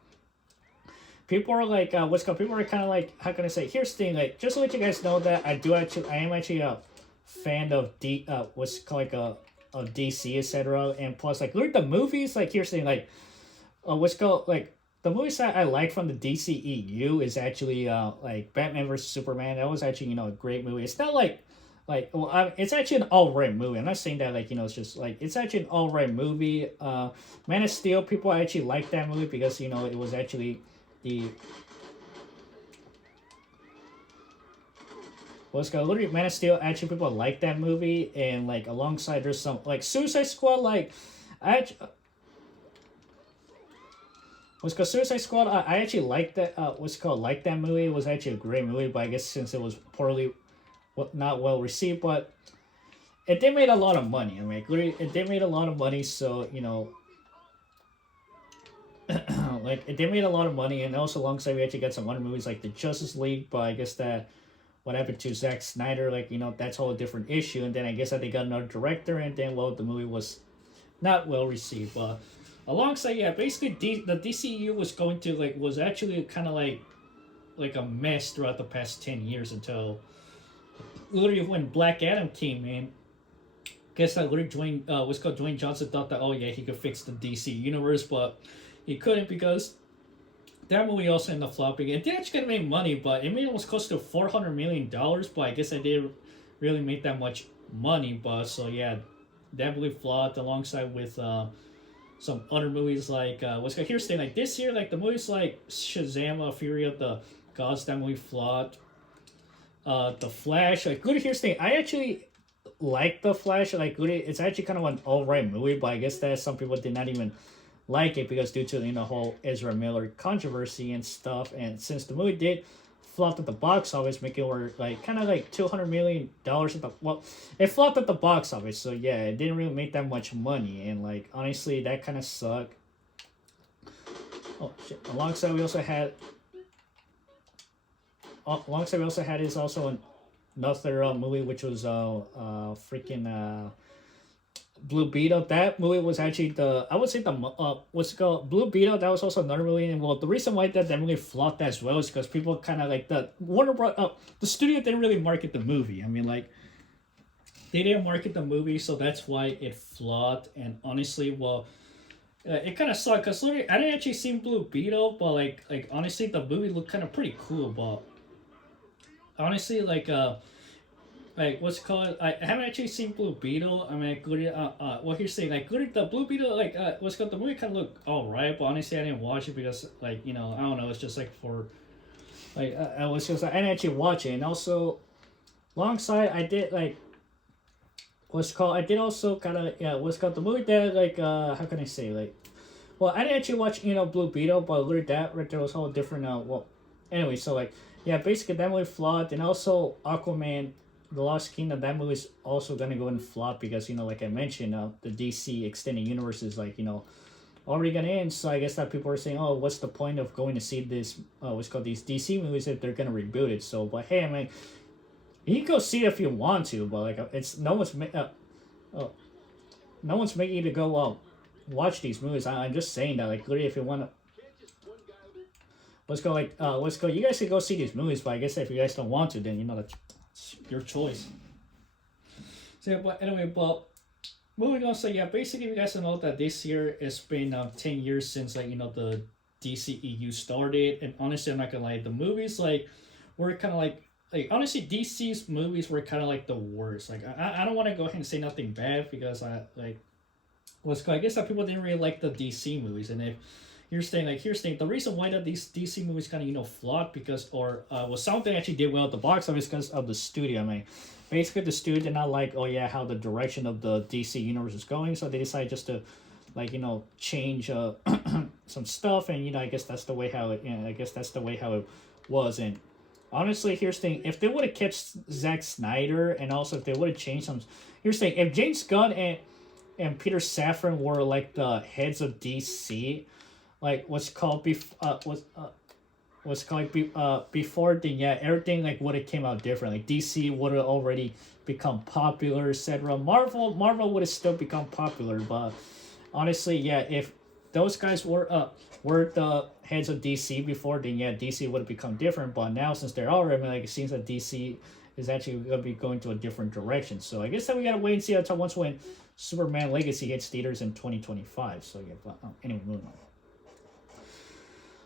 people are like, what's called? People are kind of like, how can I say? Here's the thing, like, just to let you guys know that I am actually a fan of what's called like of DC, etc. And plus, like, look at the movies. Like, here's the thing, like, what's called like the movies that I like from the DCEU is actually like Batman vs Superman. That was actually a great movie. It's not well, it's actually an alright movie. I'm not saying that like it's just like it's actually an alright movie. Man of Steel, people actually like that movie because it was actually the what's called literally Man of Steel. Actually, people like that movie, and like alongside there's some like Suicide Squad. Like I actually, what's called Suicide Squad. I actually like that. What's called like that movie. It was actually a great movie, but I guess since it was poorly not well received, but it did made a lot of money. I mean, it did made a lot of money, so like it did made a lot of money, and also alongside we actually got some other movies like the Justice League, but I guess that what happened to Zack Snyder, like that's a whole different issue, and then I guess that they got another director, and then well the movie was not well received, but alongside basically the DCU was going to was actually kind of like a mess throughout the past 10 years until literally when Black Adam came in. Guess that literally Dwayne Johnson thought that he could fix the DC universe, but he couldn't because that movie also ended up flopping. It did actually make money, but it made almost close to $400 million. But I guess I didn't really make that much money. But so yeah, that movie flopped alongside with some other movies like here's the thing, like this year, like the movies like Shazam, Fury of the Gods, that movie flopped. The Flash, like good. Here's the thing, I actually like The Flash. Like good, it's actually kind of an alright movie, but I guess that some people did not even like it because due to the whole Ezra Miller controversy and stuff. And since the movie did flopped at the box office, making over like kind of like $200 million at the it flopped at the box office. So yeah, it didn't really make that much money, and like honestly, that kind of sucked. Oh shit! Alongside we also had is also another movie which was freaking Blue Beetle. That movie was actually I would say what's it called, Blue Beetle. That was also another movie, and well, the reason why that movie flopped as well is because people kind of like the studio didn't really market the movie. I mean, like they didn't market the movie, so that's why it flopped. And honestly, well, it kind of sucked because literally I didn't actually see Blue Beetle, but like honestly, the movie looked kind of pretty cool, but honestly, like what's it called? I haven't actually seen Blue Beetle. I mean, good. What you're saying, like good. The Blue Beetle, like what's it called? The movie kind of looked alright, but honestly, I didn't watch it because, like I don't know. It's just like for, like I was just like, I didn't actually watch it, and also, alongside I did like, what's it called? I did also kind of what's it called, the movie that like how can I say, like, well, I didn't actually watch Blue Beetle, but literally that right there was a whole different well, anyway, so like yeah, basically that movie flopped, and also Aquaman The Lost Kingdom, that movie is also gonna go and flop because like I mentioned, the DC extended universe is like already gonna end. So I guess that people are saying, oh, what's the point of going to see this? What's called these DC movies if they're gonna reboot it? So, but hey, I mean, you can go see it if you want to, but like it's no one's making you to go watch these movies. I'm just saying that like literally if you wanna. Let's go. You guys can go see these movies, but I guess if you guys don't want to, then that's your choice. So yeah, but anyway, but moving on. So yeah, basically, you guys know that this year it's been 10 years since like the DCEU started, and honestly, I'm not gonna lie, the movies were kind of like honestly DC's movies were kind of like the worst. Like I don't want to go ahead and say nothing bad because I like was I guess that people didn't really like the DC movies, and if here's saying the reason why that these DC movies kind of flopped because or was something actually did well at the box office because of the studio. I mean, basically the studio did not like how the direction of the DC universe is going, so they decided just to change some stuff, and I guess that's the way how it I guess that's the way how it was. And honestly, here's the thing: if they would have kept Zack Snyder, and also if they would have changed some, here's the thing: if James Gunn and Peter Safran were like the heads of DC, like before, then yeah, everything like would have came out different. Like DC would have already become popular, etc. Marvel would have still become popular, but honestly, yeah, if those guys were the heads of DC before, then yeah, DC would have become different. But now since they're already, I mean, like it seems that DC is actually gonna be going to a different direction. So I guess that we gotta wait and see until once when Superman Legacy hits theaters in 2025. So yeah, but anyway, moving on.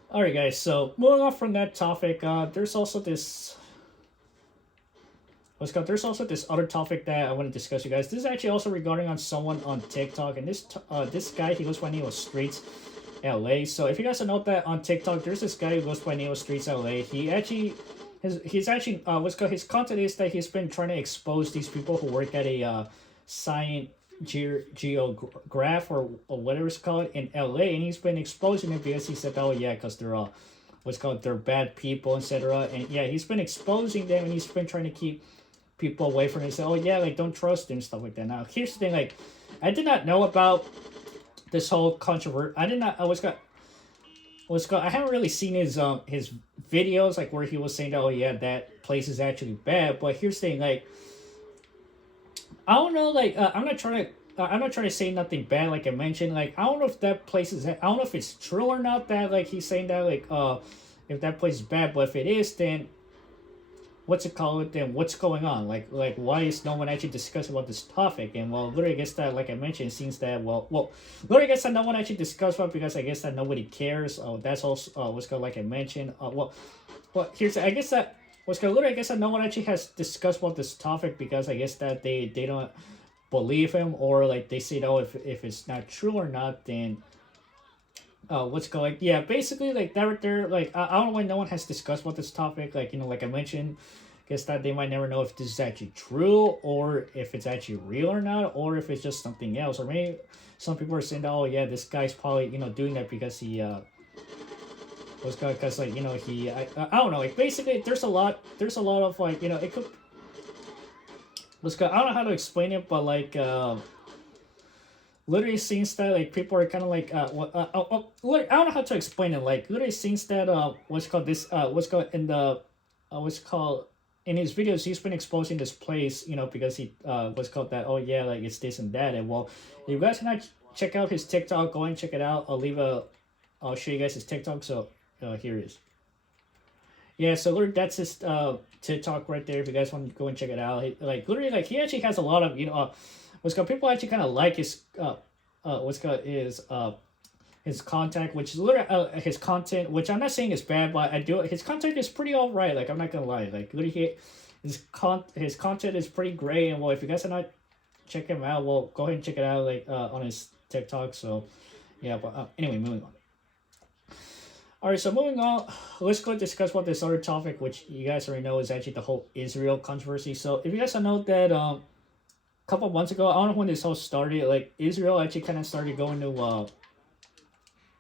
Alright guys, so moving on from that topic, there's also this there's also this other topic that I want to discuss with you guys. This is actually also regarding on someone on TikTok, and this guy, he goes by the name of Streets LA. So if you guys don't know that on TikTok, there's this guy who goes by the name of Streets LA. He's actually his content is that he's been trying to expose these people who work at a science geograph or whatever it's called in LA, and he's been exposing it because he said, oh yeah, because they're they're bad people, etc. And yeah, he's been exposing them, and he's been trying to keep people away from it. Say, oh yeah, like don't trust them and stuff like that. Now here's the thing, like I did not know about this whole controversy. I did not. I haven't really seen his videos like where he was saying that, oh yeah, that place is actually bad. But here's the thing, like I don't know, like I'm not trying to say nothing bad. Like I mentioned, like I don't know if that place is. I don't know if it's true or not that like he's saying that like if that place is bad. But if it is, then what's it called? Then what's going on? Like why is no one actually discussing about this topic? And well, literally, I guess that like I mentioned, it seems that literally, I guess that no one actually discussed about because I guess that nobody cares. Oh, that's also what's called like I mentioned. Here's I guess that. Literally, I guess that no one actually has discussed about this topic because I guess that they don't believe him, or like they say, oh, if it's not true or not, then like yeah, basically like they're like I don't know why no one has discussed about this topic. Like like I mentioned, I guess that they might never know if this is actually true or if it's actually real or not, or if it's just something else, or maybe some people are saying, oh yeah, this guy's probably doing that because he because like he I don't know, like basically there's a lot of like it could I don't know how to explain it, but like literally seems that like people are kind of like I don't know how to explain it, like literally seems that in the in his videos he's been exposing this place because he that, oh yeah, like it's this and that. And well, if you guys cannot check out his TikTok, go and check it out. I'll show you guys his TikTok. So here it is. Yeah, so literally that's his TikTok right there. If you guys want to go and check it out, he actually has a lot of people actually kind of like his his contact, which is literally his content, which I'm not saying is bad, but his content is pretty alright. Like I'm not gonna lie, like literally his content is pretty great. And well, if you guys are not check him out, well, go ahead and check it out like on his TikTok. So yeah, but anyway, moving on. Alright, so moving on, let's go discuss about this other topic, which you guys already know is actually the whole Israel controversy. So if you guys don't know that a couple of months ago, I don't know when this whole started, like Israel actually kind of started going to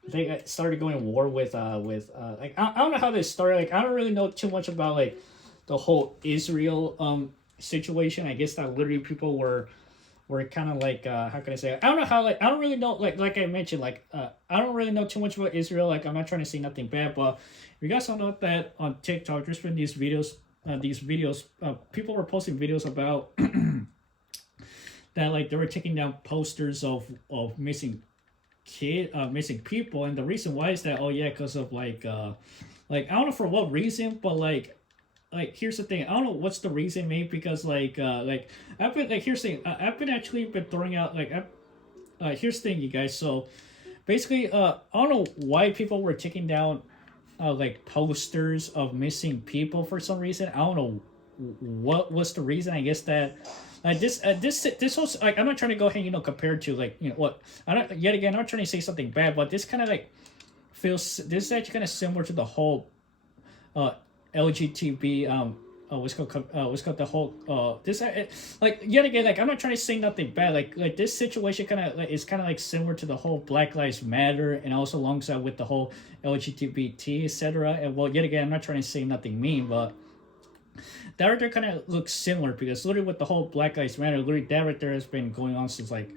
they started going to war with like I don't know how this started. Like I don't really know too much about like the whole Israel situation. I guess that literally people were kind of like how can I say it? I don't know how, like I don't really know, like I mentioned, like I don't really know too much about Israel. Like I'm not trying to say nothing bad, but if you guys don't know that on TikTok there's been these videos people were posting videos about that, like they were taking down posters of missing missing people. And the reason why is that, oh yeah, because of like I don't know for what reason, but like here's the thing, I don't know what's the reason, maybe because like I've been like here's the thing, I've been actually been throwing out like here's the thing, you guys. So basically I don't know why people were taking down like posters of missing people for some reason. I don't know what was the reason? I guess that this also, like, I'm not trying to go ahead, compared to, like, what, I don't, yet again, I'm not trying to say something bad, but this kind of like feels, this is actually kind of similar to the whole uh LGTB, what's called the whole, this, like, yet again, like, I'm not trying to say nothing bad, like this situation kind of like is kind of like similar to the whole Black Lives Matter, and also alongside with the whole LGBT, etc. And well, yet again, I'm not trying to say nothing mean, but that right there kind of looks similar, because literally with the whole Black Lives Matter, literally that right there has been going on since like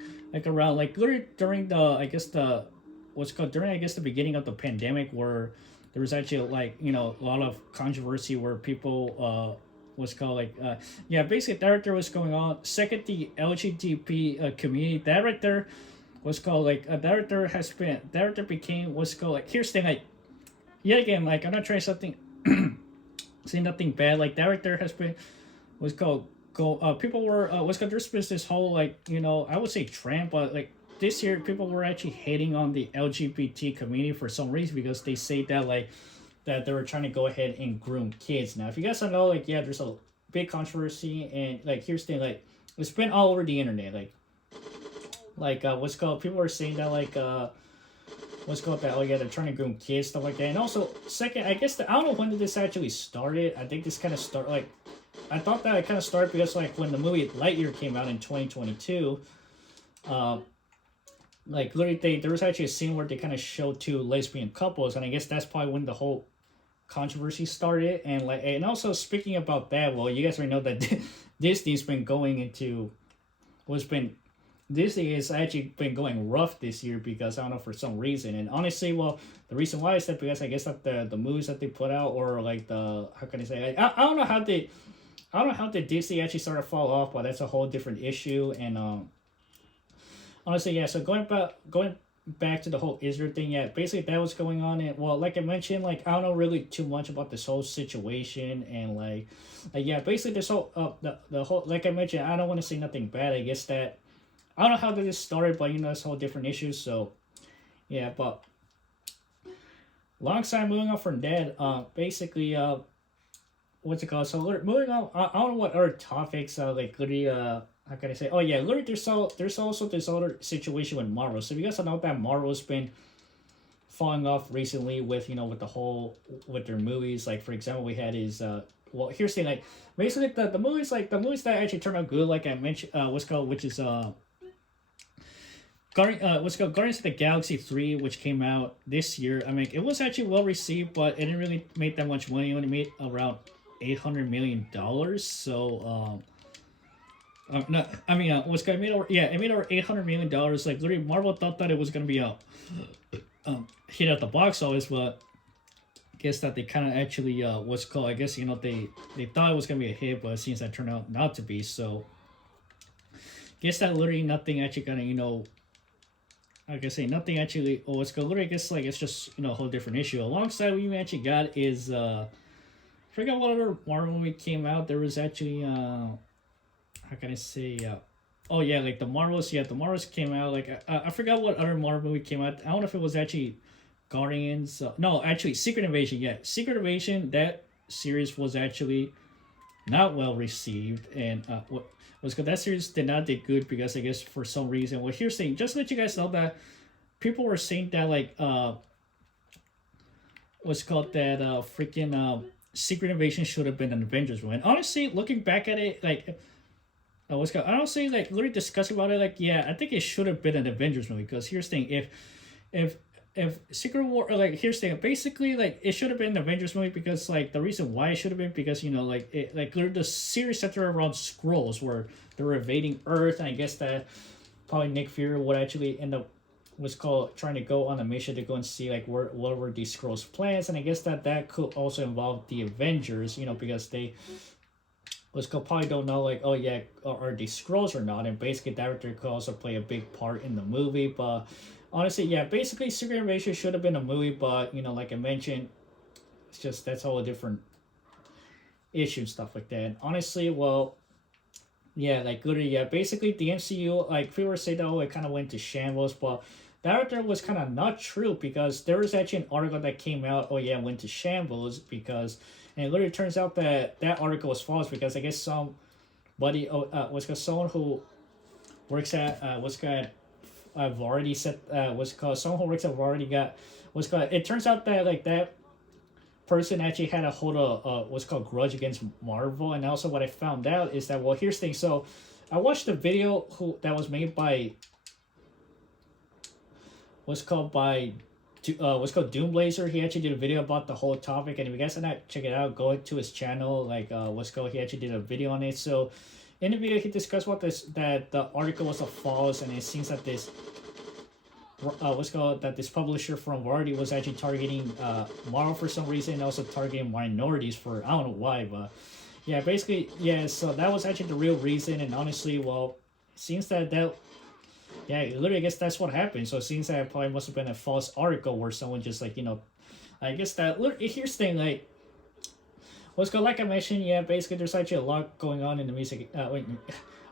around, like, literally during the, I guess the, what's called, during, I guess, the beginning of the pandemic, where there was actually, like, a lot of controversy where people, what's called, like, yeah, basically that right there was going on. Second, the LGBT community, that right there was called, like, that right there has been, that right there became what's called, like, here's the thing, like, yet again, like, I'm not trying something, say nothing bad, like that right there has been what's called go, people were, what's called, there's been this whole, like, I would say trend, but like this year people were actually hating on the LGBT community for some reason, because they say that, like, that they were trying to go ahead and groom kids. Now, if you guys don't know, like, yeah, there's a big controversy, and like, here's the thing, like, it's been all over the internet, like, what's called, people are saying that, like, what's called that, oh yeah, they're trying to groom kids, stuff like that. And also, second, I guess, I don't know when did this actually started. I think this kind of started, like, I thought that it kind of started because, like, when the movie Lightyear came out in 2022, like, literally, there was actually a scene where they kind of showed two lesbian couples, and I guess that's probably when the whole controversy started. And like, and also, speaking about that, well, you guys already know that Disney's been going into, what's been, Disney has actually been going rough this year, because I don't know, for some reason. And honestly, well, the reason why is that because I guess that the movies that they put out, or like the, how can I say, I don't know how they, I don't know how the Disney actually started to fall off, but that's a whole different issue. And honestly, yeah. So going back to the whole Israel thing, yeah, basically that was going on. And well, like I mentioned, like, I don't know really too much about this whole situation. And like, yeah, basically this whole, the whole, like I mentioned, I don't want to say nothing bad. I guess that, I don't know how this started, but it's whole different issues. So yeah, but alongside moving on from that, basically, what's it called? So moving on, I don't know what other topics, like, literally, how can I say? Oh yeah, literally, there's also this other situation with Marvel. So you guys know that Marvel's been falling off recently with, with the whole, with their movies. Like, for example, we had his, well, here's the thing, like, basically the movies, like, the movies that actually turned out good, like I mentioned, what's called, which is what's called Guardians of the Galaxy 3, which came out this year. I mean, it was actually well received, but it didn't really make that much money. It only made around $800 million. So, no, I mean, what's gonna made over, yeah, it made over $800 million. Like, literally, Marvel thought that it was gonna be a hit at the box office, but I guess that they kind of actually, what's called, I guess, they thought it was gonna be a hit, but it seems that turned out not to be. So, guess that literally nothing actually gonna, like I say, nothing actually. Oh, it's literally, I guess, like, it's just, a whole different issue. Alongside, what you actually got is, I forgot what other Marvel movie came out. There was actually, how can I say, oh yeah, like the Marvels. Yeah, the Marvels came out. Like, I forgot what other Marvel movie came out. I don't know if it was actually Guardians. No, actually, Secret Invasion. Yeah, Secret Invasion. That series was actually not well received, and what was good. That series did not did good, because I guess for some reason. Well, here's the thing. Just to let you guys know that people were saying that, like, what's called that, freaking, Secret Invasion should have been an Avengers movie. And honestly, looking back at it, like, what's called, I don't say, like, literally discussing about it, like, yeah, I think it should have been an Avengers movie, because here's the thing, if Secret War, like, here's the thing, basically, like, it should have been an Avengers movie, because, like, the reason why it should have been, because, like, the series centered around Skrulls, where they're evading Earth. And I guess that probably Nick Fury would actually end up, what's called, trying to go on a mission to go and see, like, what were these Skrulls' plans. And I guess that could also involve the Avengers, because they, what's called, probably don't know, like, oh yeah, are these Skrulls or not. And basically that could also play a big part in the movie. But honestly, yeah, basically Secret Invasion should have been a movie, but, like I mentioned, it's just, that's all a different issue and stuff like that. And honestly, well, yeah, like, literally, yeah, basically the MCU, like, people say that, oh, it kind of went to shambles, but that article was kind of not true because there was actually an article that came out. Oh yeah, went to shambles because, and it literally turns out that that article was false because I guess somebody was because someone who works at what's called I've already said what's called someone who works at already got what's called. It turns out that like that person actually had a hold of what's called grudge against Marvel, and also what I found out is that well here's the thing. So I watched a video that was made by what's called by what's called Doomblazer. He actually did a video about the whole topic, and if you guys are not check it out, go to his channel. Like what's called he actually did a video on it. So in the video he discussed what this that the article was a false, and it seems that this what's called that this publisher from Variety was actually targeting Marvel for some reason, and also targeting minorities for I don't know why, but yeah, basically yeah. So that was actually the real reason, and honestly, well, it seems that yeah, literally, I guess that's what happened. So it seems that it probably must have been a false article where someone just like I guess that here's the thing like. What's called like I mentioned, yeah, basically there's actually a lot going on in the music,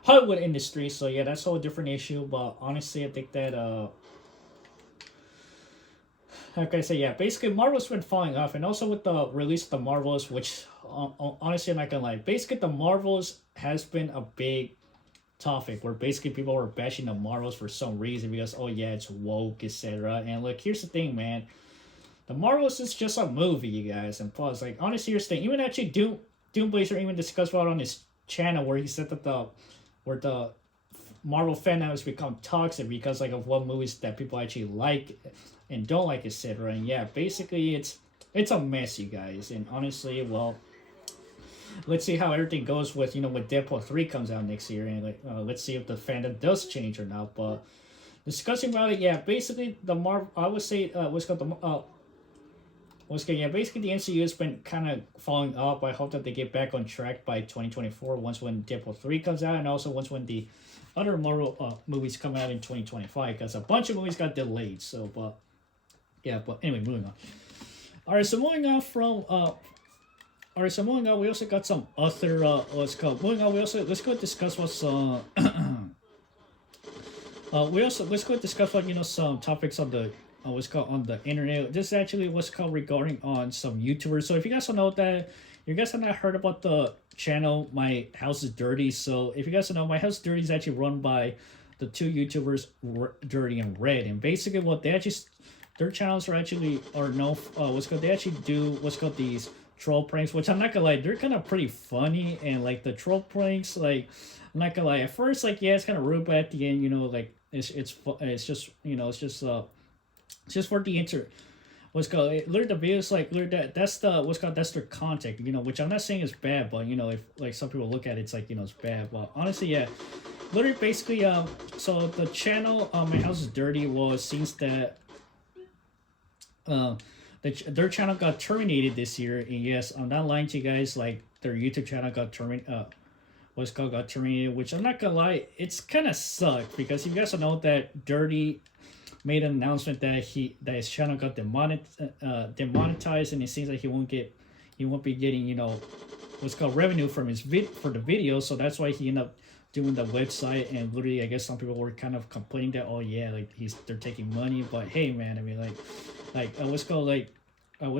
Hollywood industry. So yeah, that's a whole different issue. But honestly, I think that like I say, yeah, basically Marvel's been falling off, and also with the release of the Marvels, which honestly I'm not gonna lie, basically the Marvels has been a big topic where basically people were bashing the Marvels for some reason because oh yeah, it's woke, etc. And look, here's the thing, man. The Marvels is just a movie, you guys. And plus, like, honestly, here's the thing. Even actually, Doomblazer even discussed about on his channel where he said that where the Marvel fandom has become toxic because like of what movies that people actually like and don't like, etc. And yeah, basically, it's a mess, you guys. And honestly, well, let's see how everything goes with when Deadpool 3 comes out next year, and like let's see if the fandom does change or not. But discussing about it, yeah, basically the Marvel, I would say, what's called the once again, yeah, basically the MCU has been kind of falling off. I hope that they get back on track by 2024 once when Deadpool 3 comes out, and also once when the other Marvel movies come out in 2025, because a bunch of movies got delayed. So, but yeah, but anyway, moving on. Alright, so moving on from alright, so moving on, we also got some other what's called moving on. We also let's go discuss what's let's go discuss what some topics on the what's called on the internet. This is actually what's called regarding on some YouTubers. So if you guys don't know that, you guys have not heard about the channel My House is Dirty. So if you guys don't know, My House is Dirty is actually run by the two YouTubers Dirty and Red, and basically what they actually their channels are known what's called they actually do what's called these troll pranks, which I'm not gonna lie, they're kind of pretty funny. And like the troll pranks, like I'm not gonna lie, at first like yeah, it's kind of rude, but at the end like it's just it's just for the what's called literally the videos like literally that's the what's called that's their content, which I'm not saying is bad, but if like some people look at it, it's like it's bad. But honestly, yeah, literally basically so the channel My House is Dirty was since that their channel got terminated this year. And yes, I'm not lying to you guys, like their YouTube channel got got terminated, which I'm not gonna lie, it's kind of sucked because you guys don't know that Dirty made an announcement that his channel got demonetized, and it seems like he won't be getting what's called revenue from his for the video. So that's why he ended up doing the website. And literally I guess some people were kind of complaining that oh yeah, like they're taking money. But hey man, I mean like what's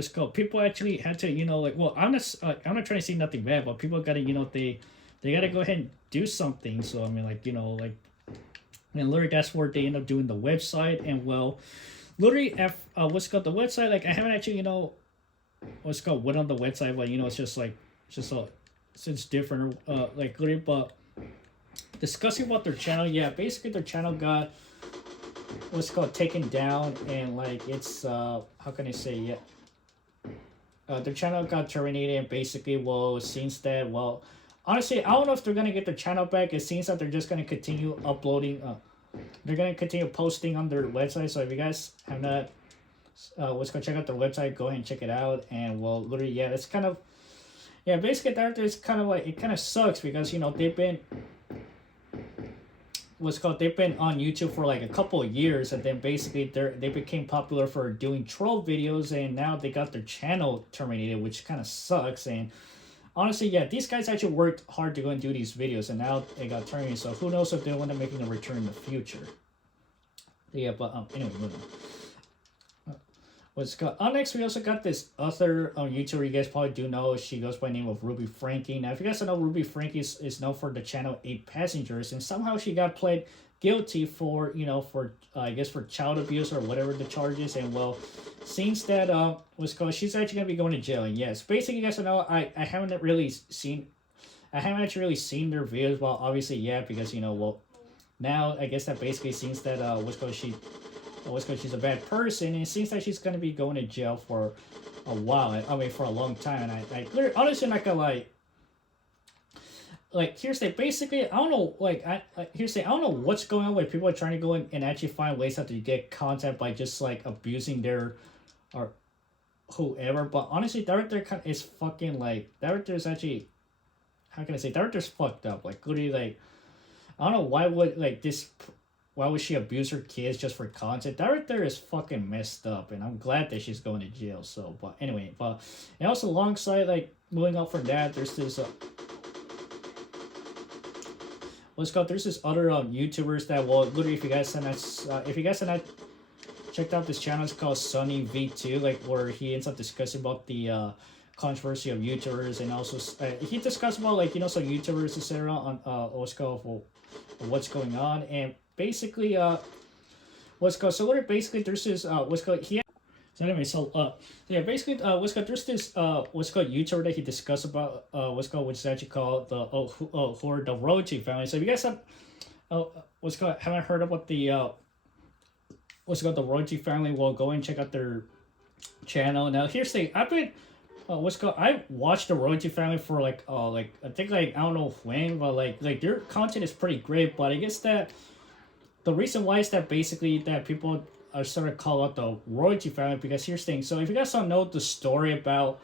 called people actually had to like, well, I'm not trying to say nothing bad, but people gotta they gotta go ahead and do something. So I mean like and literally that's where they end up doing the website. And well, literally what's called the website, like I haven't actually what's called went on the website, but it's just different like literally. But discussing about their channel, yeah, basically their channel got what's called taken down, and like it's how can I say, yeah, their channel got terminated. And basically, well, since that, well, honestly, I don't know if they're gonna get their channel back. It seems that they're just gonna continue uploading. They're gonna continue posting on their website. So if you guys have not, let's go check out their website. Go ahead and check it out. And well, literally, yeah, that's kind of, yeah, basically that is kind of like it kind of sucks because they've been they've been on YouTube for like a couple of years, and then basically they became popular for doing troll videos, and now they got their channel terminated, which kind of sucks. And honestly, yeah, these guys actually worked hard to go and do these videos, and now they got terminated. So who knows if they want to making a return in the future. Yeah, but anyway, moving on. What's got next? We also got this other YouTuber you guys probably do know. She goes by the name of Ruby Frankie. Now, if you guys don't know, Ruby Frankie is known for the channel Eight Passengers, and somehow she got played guilty for for I guess for child abuse or whatever the charge is. And well, seems that what's called she's actually gonna be going to jail. And yes, basically, you guys don't know. I haven't really seen. I haven't actually really seen their videos. Well, obviously, yeah, because well, now I guess that basically seems that what's called she's a bad person, and it seems like she's gonna be going to jail for a while. I mean, for a long time. And I honestly not gonna here's the basically I don't know here's the I don't know what's going on with people are trying to go in and actually find ways how to get content by just abusing their or whoever. But honestly, director is fucking director's actually how can I say director's fucked up. Literally I don't know why would why would she abuse her kids just for content? Director is fucking messed up, and I'm glad that she's going to jail. So, but anyway, and also alongside moving up from that, there's this what's called there's this other YouTubers that literally if you guys have not checked out this channel, it's called Sunny V2, where he ends up discussing about the controversy of YouTubers, and also he discussed about some YouTubers etc. on what's going on. And basically so literally basically there's this what's called he so anyway yeah basically what's called there's this what's called YouTuber that he discussed about which is actually called the who are the Roji family. So if you guys have haven't heard about the what's called the Roji family, well, go and check out their channel. Now here's the I've been I watched the Roji family for I think I don't know when, but their content is pretty great. But I guess that the reason why is that basically that people are sort of call out the Royalty family, because here's the thing. So if you guys don't know the story about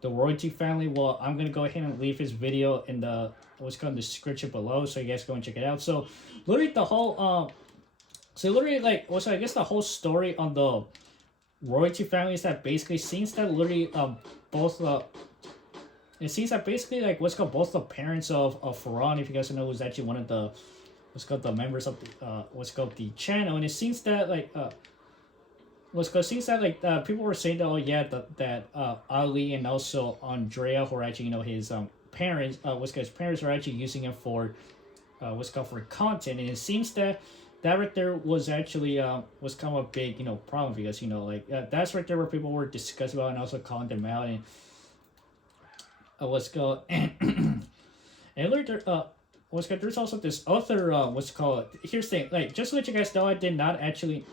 the Royalty family, well, I'm gonna go ahead and leave his video in the in the description below, so you guys go and check it out. So literally the whole I guess the whole story on the Royalty family is that basically seems that literally both it seems that basically both the parents of Farhan, if you guys don't know, who's actually one of the the members of the the channel. And it seems that people were saying that that Ali and also Andrea, who are actually his parents his parents are actually using him for for content. And it seems that right there was actually was kind of a big problem, because that's right there where people were discussing about and also calling them out. And and later there's also this other here's the thing, just to let you guys know, I did not actually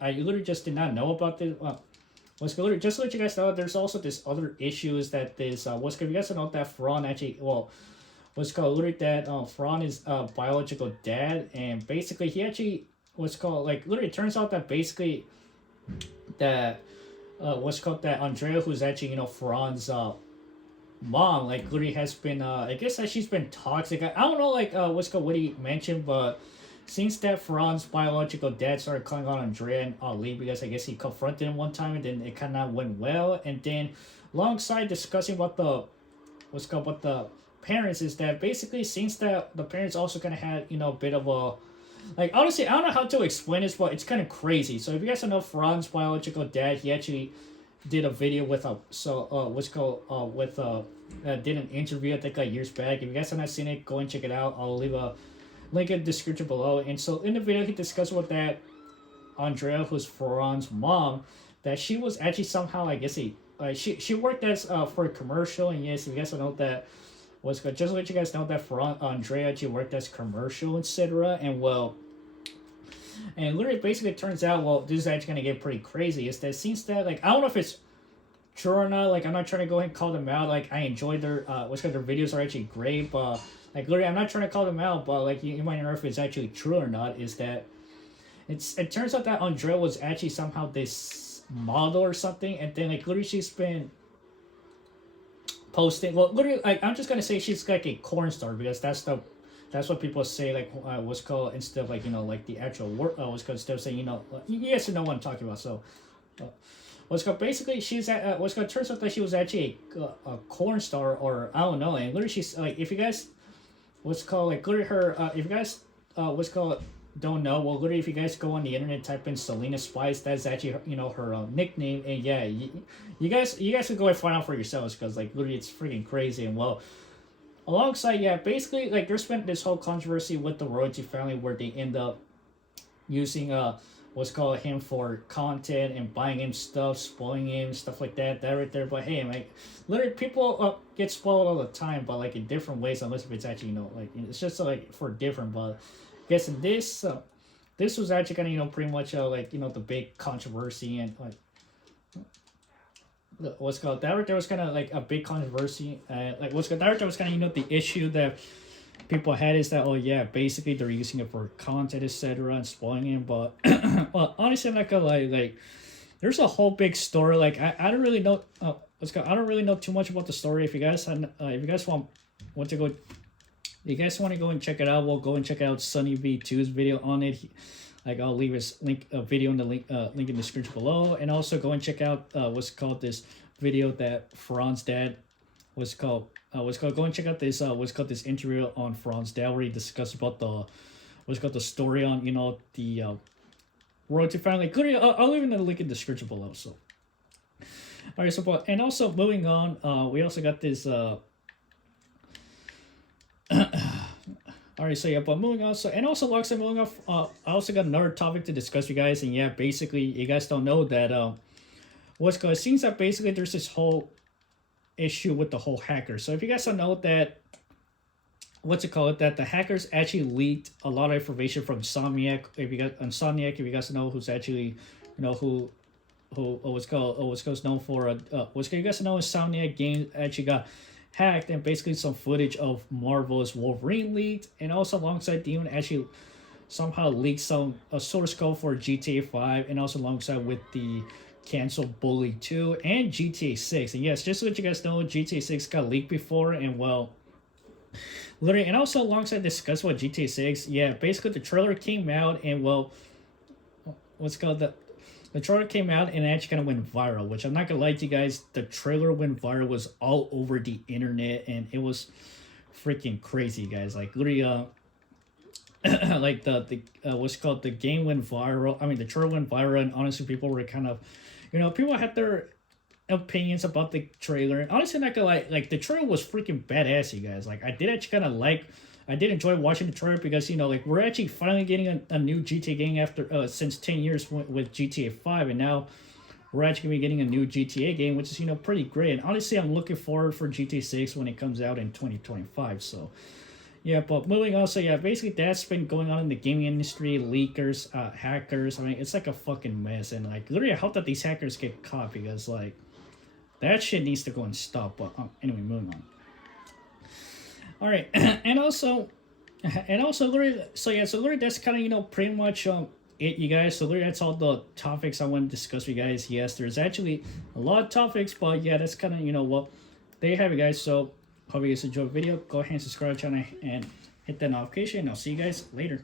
I literally just did not know about this. Literally just to let you guys know, there's also this other issue is that this if you guys don't know that Farhan actually literally that Farhan is biological dad, and basically he actually literally it turns out that basically that that Andrea, who's actually Farhan's mom, literally has been I guess that she's been toxic. I don't know what he mentioned, but seems that Farhan's biological dad started calling on Andrea and Ali, because I guess he confronted him one time and then it kind of went well. And then alongside discussing what the what the parents is that basically seems that the parents also kind of had a bit of a honestly I don't know how to explain this, but it's kind of crazy. So if you guys don't know Farhan's biological dad, he actually did a video with did an interview I think years back. If you guys have not seen it, go and check it out. I'll leave a link in the description below. And so in the video he discussed with that Andrea, who's Farhan's mom, that she was actually somehow I guess she worked as for a commercial. And yes, if you guys don't know that just to let you guys know that Andrea actually worked as commercial, etc. And literally, basically, it turns out, this is actually going to get pretty crazy. Is that it seems that, I don't know if it's true or not. I'm not trying to go ahead and call them out. I enjoy their, their videos are actually great. But, literally, I'm not trying to call them out. But, you might know if it's actually true or not. Is that it turns out that Andrea was actually somehow this model or something. And then, literally, she's been posting. Well, literally, I'm just going to say she's like a porn star, because that's what people say, instead of the actual word, instead of saying, you guys know what I'm talking about. So, basically, she's at, turns out that she was actually a corn star, or I don't know. And literally, she's if you guys, literally her, if you guys, don't know, well, literally, if you guys go on the internet, type in Selena Spice, that's actually her nickname, and yeah, you guys can go and find out for yourselves because like literally it's freaking crazy. And well, alongside, yeah, basically like there's been this whole controversy with the royalty family where they end up using what's called him for content and buying him stuff, spoiling him, stuff like that right there. But hey, like literally people get spoiled all the time, but like in different ways, unless if it's actually like it's just like for different. But I guess in this was actually kind of pretty much like the big controversy. And like what's called that right there was kind of like a big controversy. Like what's called that right there was kind of the issue that people had is that, oh yeah, basically they're using it for content, etc., and spoiling it. But well, honestly, I'm not gonna lie, like there's a whole big story. Like I don't really know I don't really know too much about the story. If you guys want to go, you guys want to go and check it out, we'll go and check out Sunny V2's video on it. Like I'll leave his video in the link in the description below, and also go and check out what's called this video that Fran's dad was called. Go and check out this what's called this interview on Fran's dad where he discussed about the what's called the story on the royalty family. I'll leave in the link in the description below. So all right, so and also moving on, we also got this all right, so yeah, but moving on, so and also alongside moving off, I also got another topic to discuss with you guys, and yeah, basically you guys don't know that what's called, it seems that basically there's this whole issue with the whole hacker. So if you guys don't know that, that the hackers actually leaked a lot of information from Insomniac. If you guys know who's actually, who what's called known for you guys know Insomniac Games actually got hacked, and basically some footage of Marvel's Wolverine leaked, and also alongside Demon actually somehow leaked some a source code for GTA 5, and also alongside with the canceled Bully 2 and GTA 6. And yes, just to let you guys know, GTA 6 got leaked before, and well, literally, and also alongside discuss about GTA 6, yeah, basically the trailer came out, and well, the trailer came out and it actually kind of went viral, which I'm not gonna lie to you guys, the trailer went viral, was all over the internet, and it was freaking crazy, guys. Like literally, like the game went viral. I mean, the trailer went viral, and honestly, people were kind of, people had their opinions about the trailer. And honestly, not gonna lie, like the trailer was freaking badass, you guys. Like I did enjoy watching the trailer because like we're actually finally getting a new GTA game after since 10 years with GTA 5, and now we're actually gonna be getting a new GTA game, which is pretty great. And honestly, I'm looking forward for GTA 6 when it comes out in 2025. So yeah, but moving on, so yeah, basically that's been going on in the gaming industry, leakers, hackers. I mean, it's like a fucking mess, and like literally I hope that these hackers get caught because like that shit needs to go and stop. But anyway, moving on. All right, and also literally, so yeah, so literally that's kind of pretty much it, you guys. So literally that's all the topics I want to discuss with you guys. Yes, there's actually a lot of topics, but yeah, that's kind of what there you have it, guys. So hope you guys enjoyed the video. Go ahead and subscribe to the channel and hit that notification. I'll see you guys later.